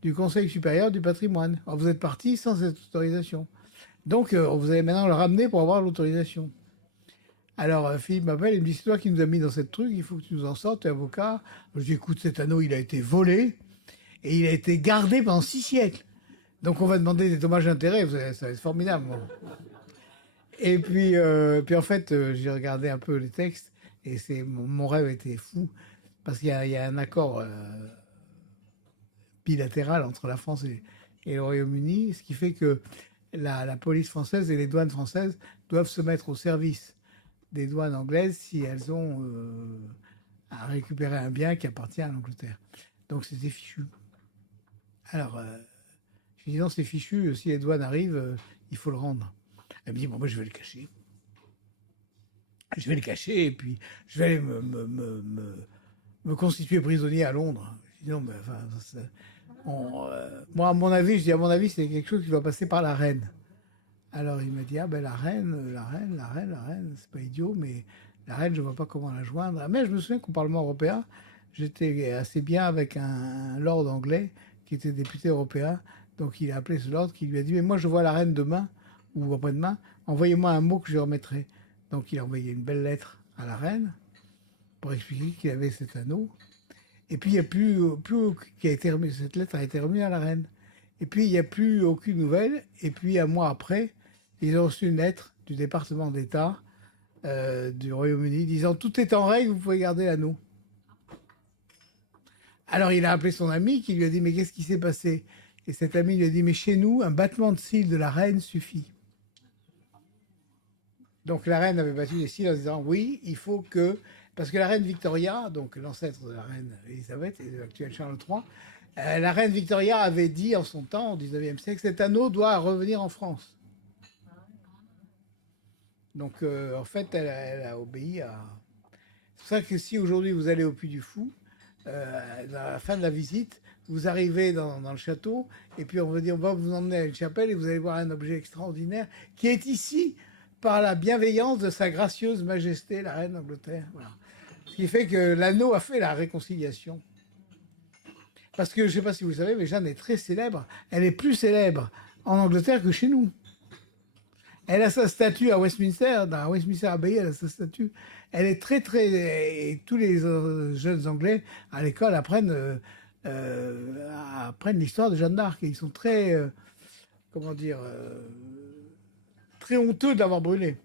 du Conseil supérieur du patrimoine. Alors vous êtes parti sans cette autorisation. Donc vous allez maintenant le ramener pour avoir l'autorisation. Alors Philippe m'appelle et me dit c'est toi qui nous as mis dans cette truc, il faut que tu nous en sortes, tu es avocat. Je dis écoute, cet anneau il a été volé et il a été gardé pendant 6 siècles. Donc on va demander des dommages d'intérêt, ça va être formidable. Bon. Et puis en fait, j'ai regardé un peu les textes et mon rêve était fou parce qu'il y a un accord bilatéral entre la France et le Royaume-Uni, ce qui fait que la police française et les douanes françaises doivent se mettre au service des douanes anglaises si elles ont à récupérer un bien qui appartient à l'Angleterre. Donc c'était fichu. Alors, je dis non, c'est fichu, si les douanes arrivent, il faut le rendre. Elle me dit, bon, moi, je vais le cacher. Je vais le cacher et puis je vais aller me constituer prisonnier à Londres. Je dis non, mais enfin, moi, à mon avis, c'est quelque chose qui doit passer par la reine. Alors il m'a dit, ah ben la reine, c'est pas idiot, mais la reine, je vois pas comment la joindre. Mais je me souviens qu'au Parlement européen, j'étais assez bien avec un lord anglais qui était député européen. Donc il a appelé ce lord qui lui a dit, mais moi je vois la reine demain ou après-demain, envoyez-moi un mot que je lui remettrai. Donc il a envoyé une belle lettre à la reine pour expliquer qu'il avait cet anneau. Et puis il n'y a plus qui a été remis, cette lettre a été remise à la reine. Et puis il n'y a plus aucune nouvelle. Et puis un mois après, ils ont reçu une lettre du département d'État du Royaume-Uni disant tout est en règle, vous pouvez garder l'anneau. Alors il a appelé son ami qui lui a dit mais qu'est-ce qui s'est passé? Et cet ami lui a dit mais chez nous, un battement de cils de la reine suffit. Donc la reine avait battu les cils en disant oui, il faut que... Parce que la reine Victoria, donc l'ancêtre de la reine Elisabeth et de l'actuel Charles III, la reine Victoria avait dit en son temps, au 19e siècle, cet anneau doit revenir en France. Donc en fait, elle a obéi à... C'est pour ça que si aujourd'hui vous allez au Puy du Fou, à la fin de la visite, vous arrivez dans le château, et puis on va vous emmener à une chapelle, et vous allez voir un objet extraordinaire qui est ici par la bienveillance de sa gracieuse majesté, la reine d'Angleterre. Voilà. Ce qui fait que l'anneau a fait la réconciliation. Parce que, je ne sais pas si vous le savez, mais Jeanne est très célèbre. Elle est plus célèbre en Angleterre que chez nous. Elle a sa statue à Westminster, dans Westminster Abbey, elle a sa statue. Elle est très, très... Et tous les jeunes Anglais, à l'école, apprennent l'histoire de Jeanne d'Arc. Et ils sont très... comment dire... très honteux d'avoir brûlé.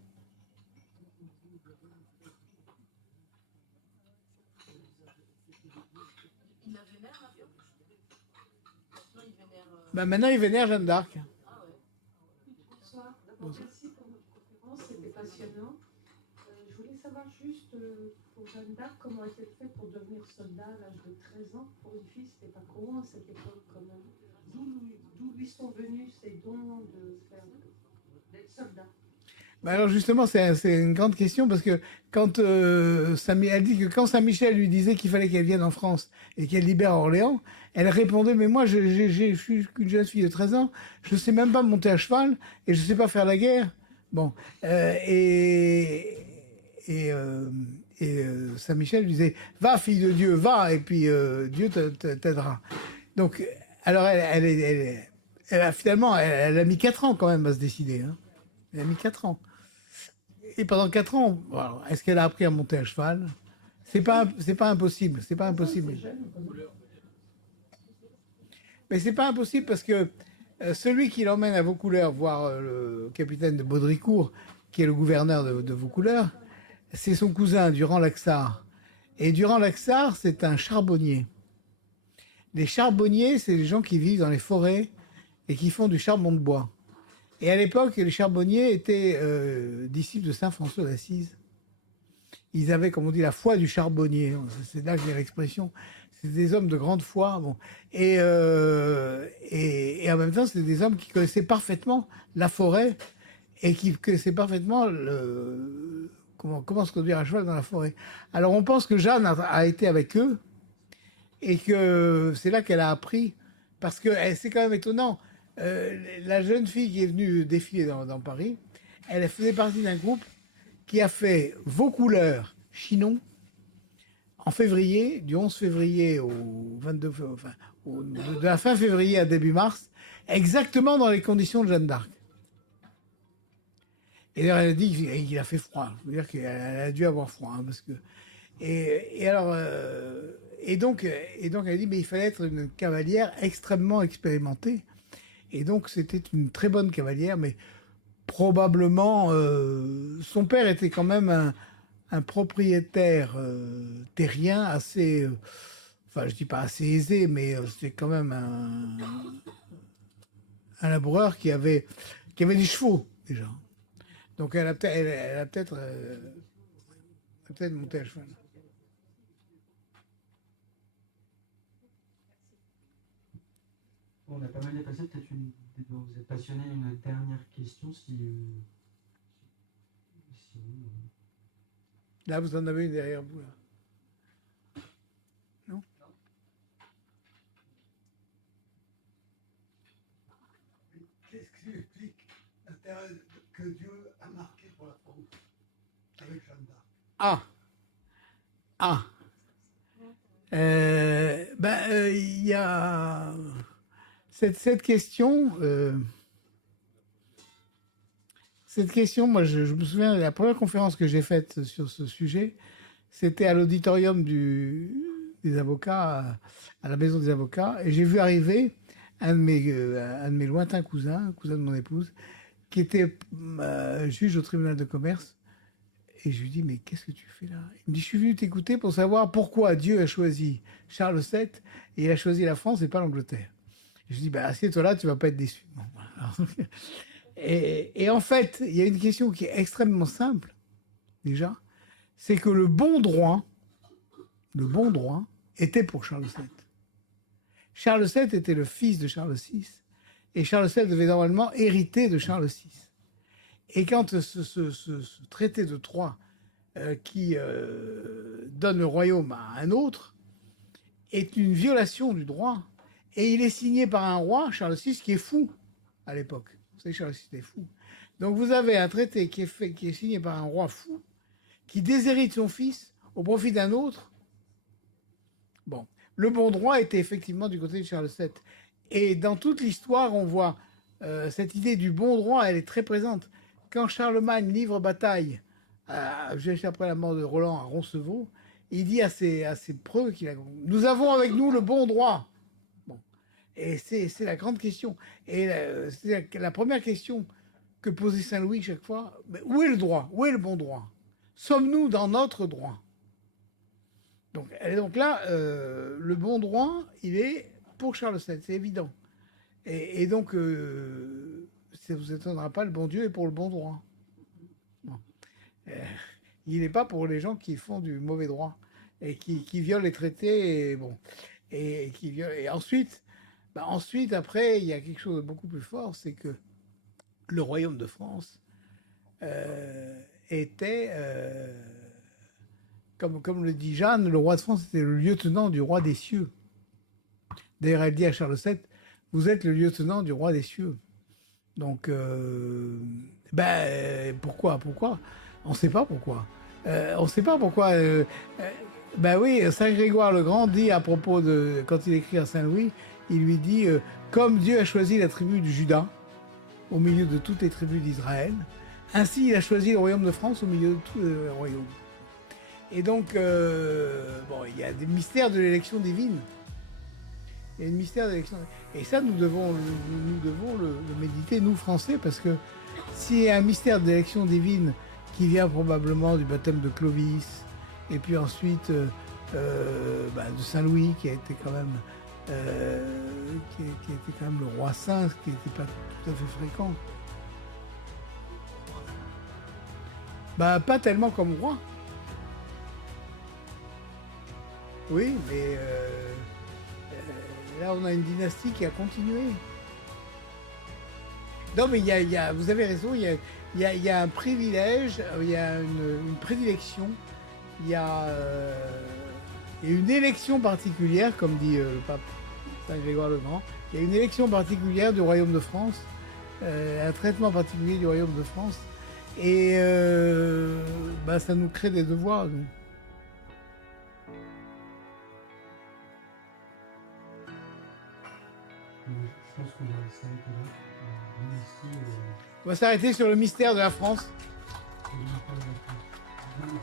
Il la vénère, l'avion? Non, il vénère. Ben maintenant, ils vénèrent Jeanne d'Arc. Ah ouais. Bonsoir. D'abord, merci pour votre conférence, c'était passionnant. Je voulais savoir juste pour Jeanne d'Arc, comment elle s'est fait pour devenir soldat à l'âge de 13 ans. Pour une fille, c'était pas courant à cette époque quand même. D'où lui sont venus ces dons d'être soldat? Ben alors justement, c'est une grande question parce que quand elle dit que quand Saint-Michel lui disait qu'il fallait qu'elle vienne en France et qu'elle libère Orléans, elle répondait mais moi je suis qu'une jeune fille de 13 ans, je ne sais même pas monter à cheval et je ne sais pas faire la guerre. Bon Saint-Michel lui disait va fille de Dieu, va et puis Dieu t'aidera. Donc alors elle a finalement elle a mis 4 ans quand même à se décider. Hein. Elle a mis 4 ans. Et pendant 4 ans, alors, est-ce qu'elle a appris à monter à cheval? C'est pas impossible. C'est pas impossible. Mais c'est pas impossible parce que celui qui l'emmène à Vaucouleurs voir le capitaine de Baudricourt, qui est le gouverneur de Vaucouleurs, c'est son cousin, Durand-Laxart. Et Durand-Laxart, c'est un charbonnier. Les charbonniers, c'est les gens qui vivent dans les forêts et qui font du charbon de bois. Et à l'époque, les charbonniers étaient disciples de saint François d'Assise. Ils avaient, comme on dit, la foi du charbonnier. C'est là que vient l'expression. C'est des hommes de grande foi. Bon. Et en même temps, c'était des hommes qui connaissaient parfaitement la forêt et qui connaissaient parfaitement comment se conduire à cheval dans la forêt. Alors on pense que Jeanne a été avec eux et que c'est là qu'elle a appris. Parce que c'est quand même étonnant. La jeune fille qui est venue défiler dans Paris, elle faisait partie d'un groupe qui a fait Vaucouleurs, Chinon, en février, du 11 février au 22, enfin, de la fin février à début mars, exactement dans les conditions de Jeanne d'Arc. Et d'ailleurs, elle a dit qu'il a fait froid. Je veux dire qu'elle a dû avoir froid, hein, parce que. Et donc, elle a dit, mais il fallait être une cavalière extrêmement expérimentée. Et donc, c'était une très bonne cavalière, mais probablement, son père était quand même un propriétaire terrien assez, enfin, je dis pas assez aisé, mais c'était quand même un laboureur qui avait des chevaux, déjà. Donc, elle a peut-être monté à cheval. Bon, on a pas mal dépassé, peut-être vous êtes passionné, une dernière question si Là, vous en avez une derrière vous, là. Non? Qu'est-ce qui explique l'intérêt que Dieu a marqué pour la France avec Jeanne d'Arc? Ah! Ah! Il y a cette question. Cette question, moi, je me souviens, la première conférence que j'ai faite sur ce sujet, c'était à l'auditorium des avocats, à la maison des avocats, et j'ai vu arriver un de mes lointains cousins, cousin de mon épouse, qui était juge au tribunal de commerce. Et je lui dis, mais qu'est-ce que tu fais là? Il me dit, je suis venu t'écouter pour savoir pourquoi Dieu a choisi Charles VII et il a choisi la France et pas l'Angleterre. Je lui dis, bah, assieds-toi là, tu vas pas être déçu. Bon, voilà. Et en fait, il y a une question qui est extrêmement simple, déjà, c'est que le bon droit était pour Charles VII. Charles VII était le fils de Charles VI, et Charles VII devait normalement hériter de Charles VI. Et quand ce traité de Troyes qui donne le royaume à un autre est une violation du droit, et il est signé par un roi, Charles VI, qui est fou à l'époque. Vous savez, Charles VI est fou. Donc vous avez un traité qui est signé par un roi fou, qui déshérite son fils au profit d'un autre. Bon, le bon droit était effectivement du côté de Charles VII. Et dans toute l'histoire, on voit cette idée du bon droit, elle est très présente. Quand Charlemagne livre bataille, juste après la mort de Roland à Roncevaux, il dit à ses preux nous avons avec nous le bon droit. Bon. Et c'est la grande question. Et c'est la première question que posait Saint-Louis chaque fois. Mais où est le droit? Où est le bon droit? Sommes-nous dans notre droit? Donc là, le bon droit, il est pour Charles VII, c'est évident. Et donc, ça ne vous étonnera pas, le bon Dieu est pour le bon droit. Bon. Il n'est pas pour les gens qui font du mauvais droit et qui violent les traités. Et, bon, et ensuite, après, il y a quelque chose de beaucoup plus fort, c'est que le royaume de France était, comme le dit Jeanne, le roi de France était le lieutenant du roi des cieux. D'ailleurs, elle dit à Charles VII, vous êtes le lieutenant du roi des cieux. Donc, pourquoi on ne sait pas pourquoi. On ne sait pas pourquoi. Oui, Saint Grégoire le Grand dit à propos de, quand il écrit à Saint Louis, il lui dit, comme Dieu a choisi la tribu de Juda au milieu de toutes les tribus d'Israël, ainsi il a choisi le royaume de France au milieu de tous les royaumes. Et donc, il y a des mystères de l'élection divine. Il y a un mystère d'élection. Et ça, nous devons le méditer, nous, Français, parce que s'il y a un mystère d'élection divine qui vient probablement du baptême de Clovis, et puis ensuite de Saint-Louis, qui a été quand même le roi saint, ce qui n'était pas tout à fait fréquent. Pas tellement comme roi. Oui, mais là, on a une dynastie qui a continué. Non, mais vous avez raison, il y a un privilège, il y a une prédilection, il y a une élection particulière, comme dit le pape Saint Grégoire le Grand. Il y a une élection particulière du royaume de France, un traitement particulier du royaume de France. Et ça nous crée des devoirs, nous. Je pense qu'on va s'arrêter là. Merci. On va s'arrêter sur le mystère de la France. Merci.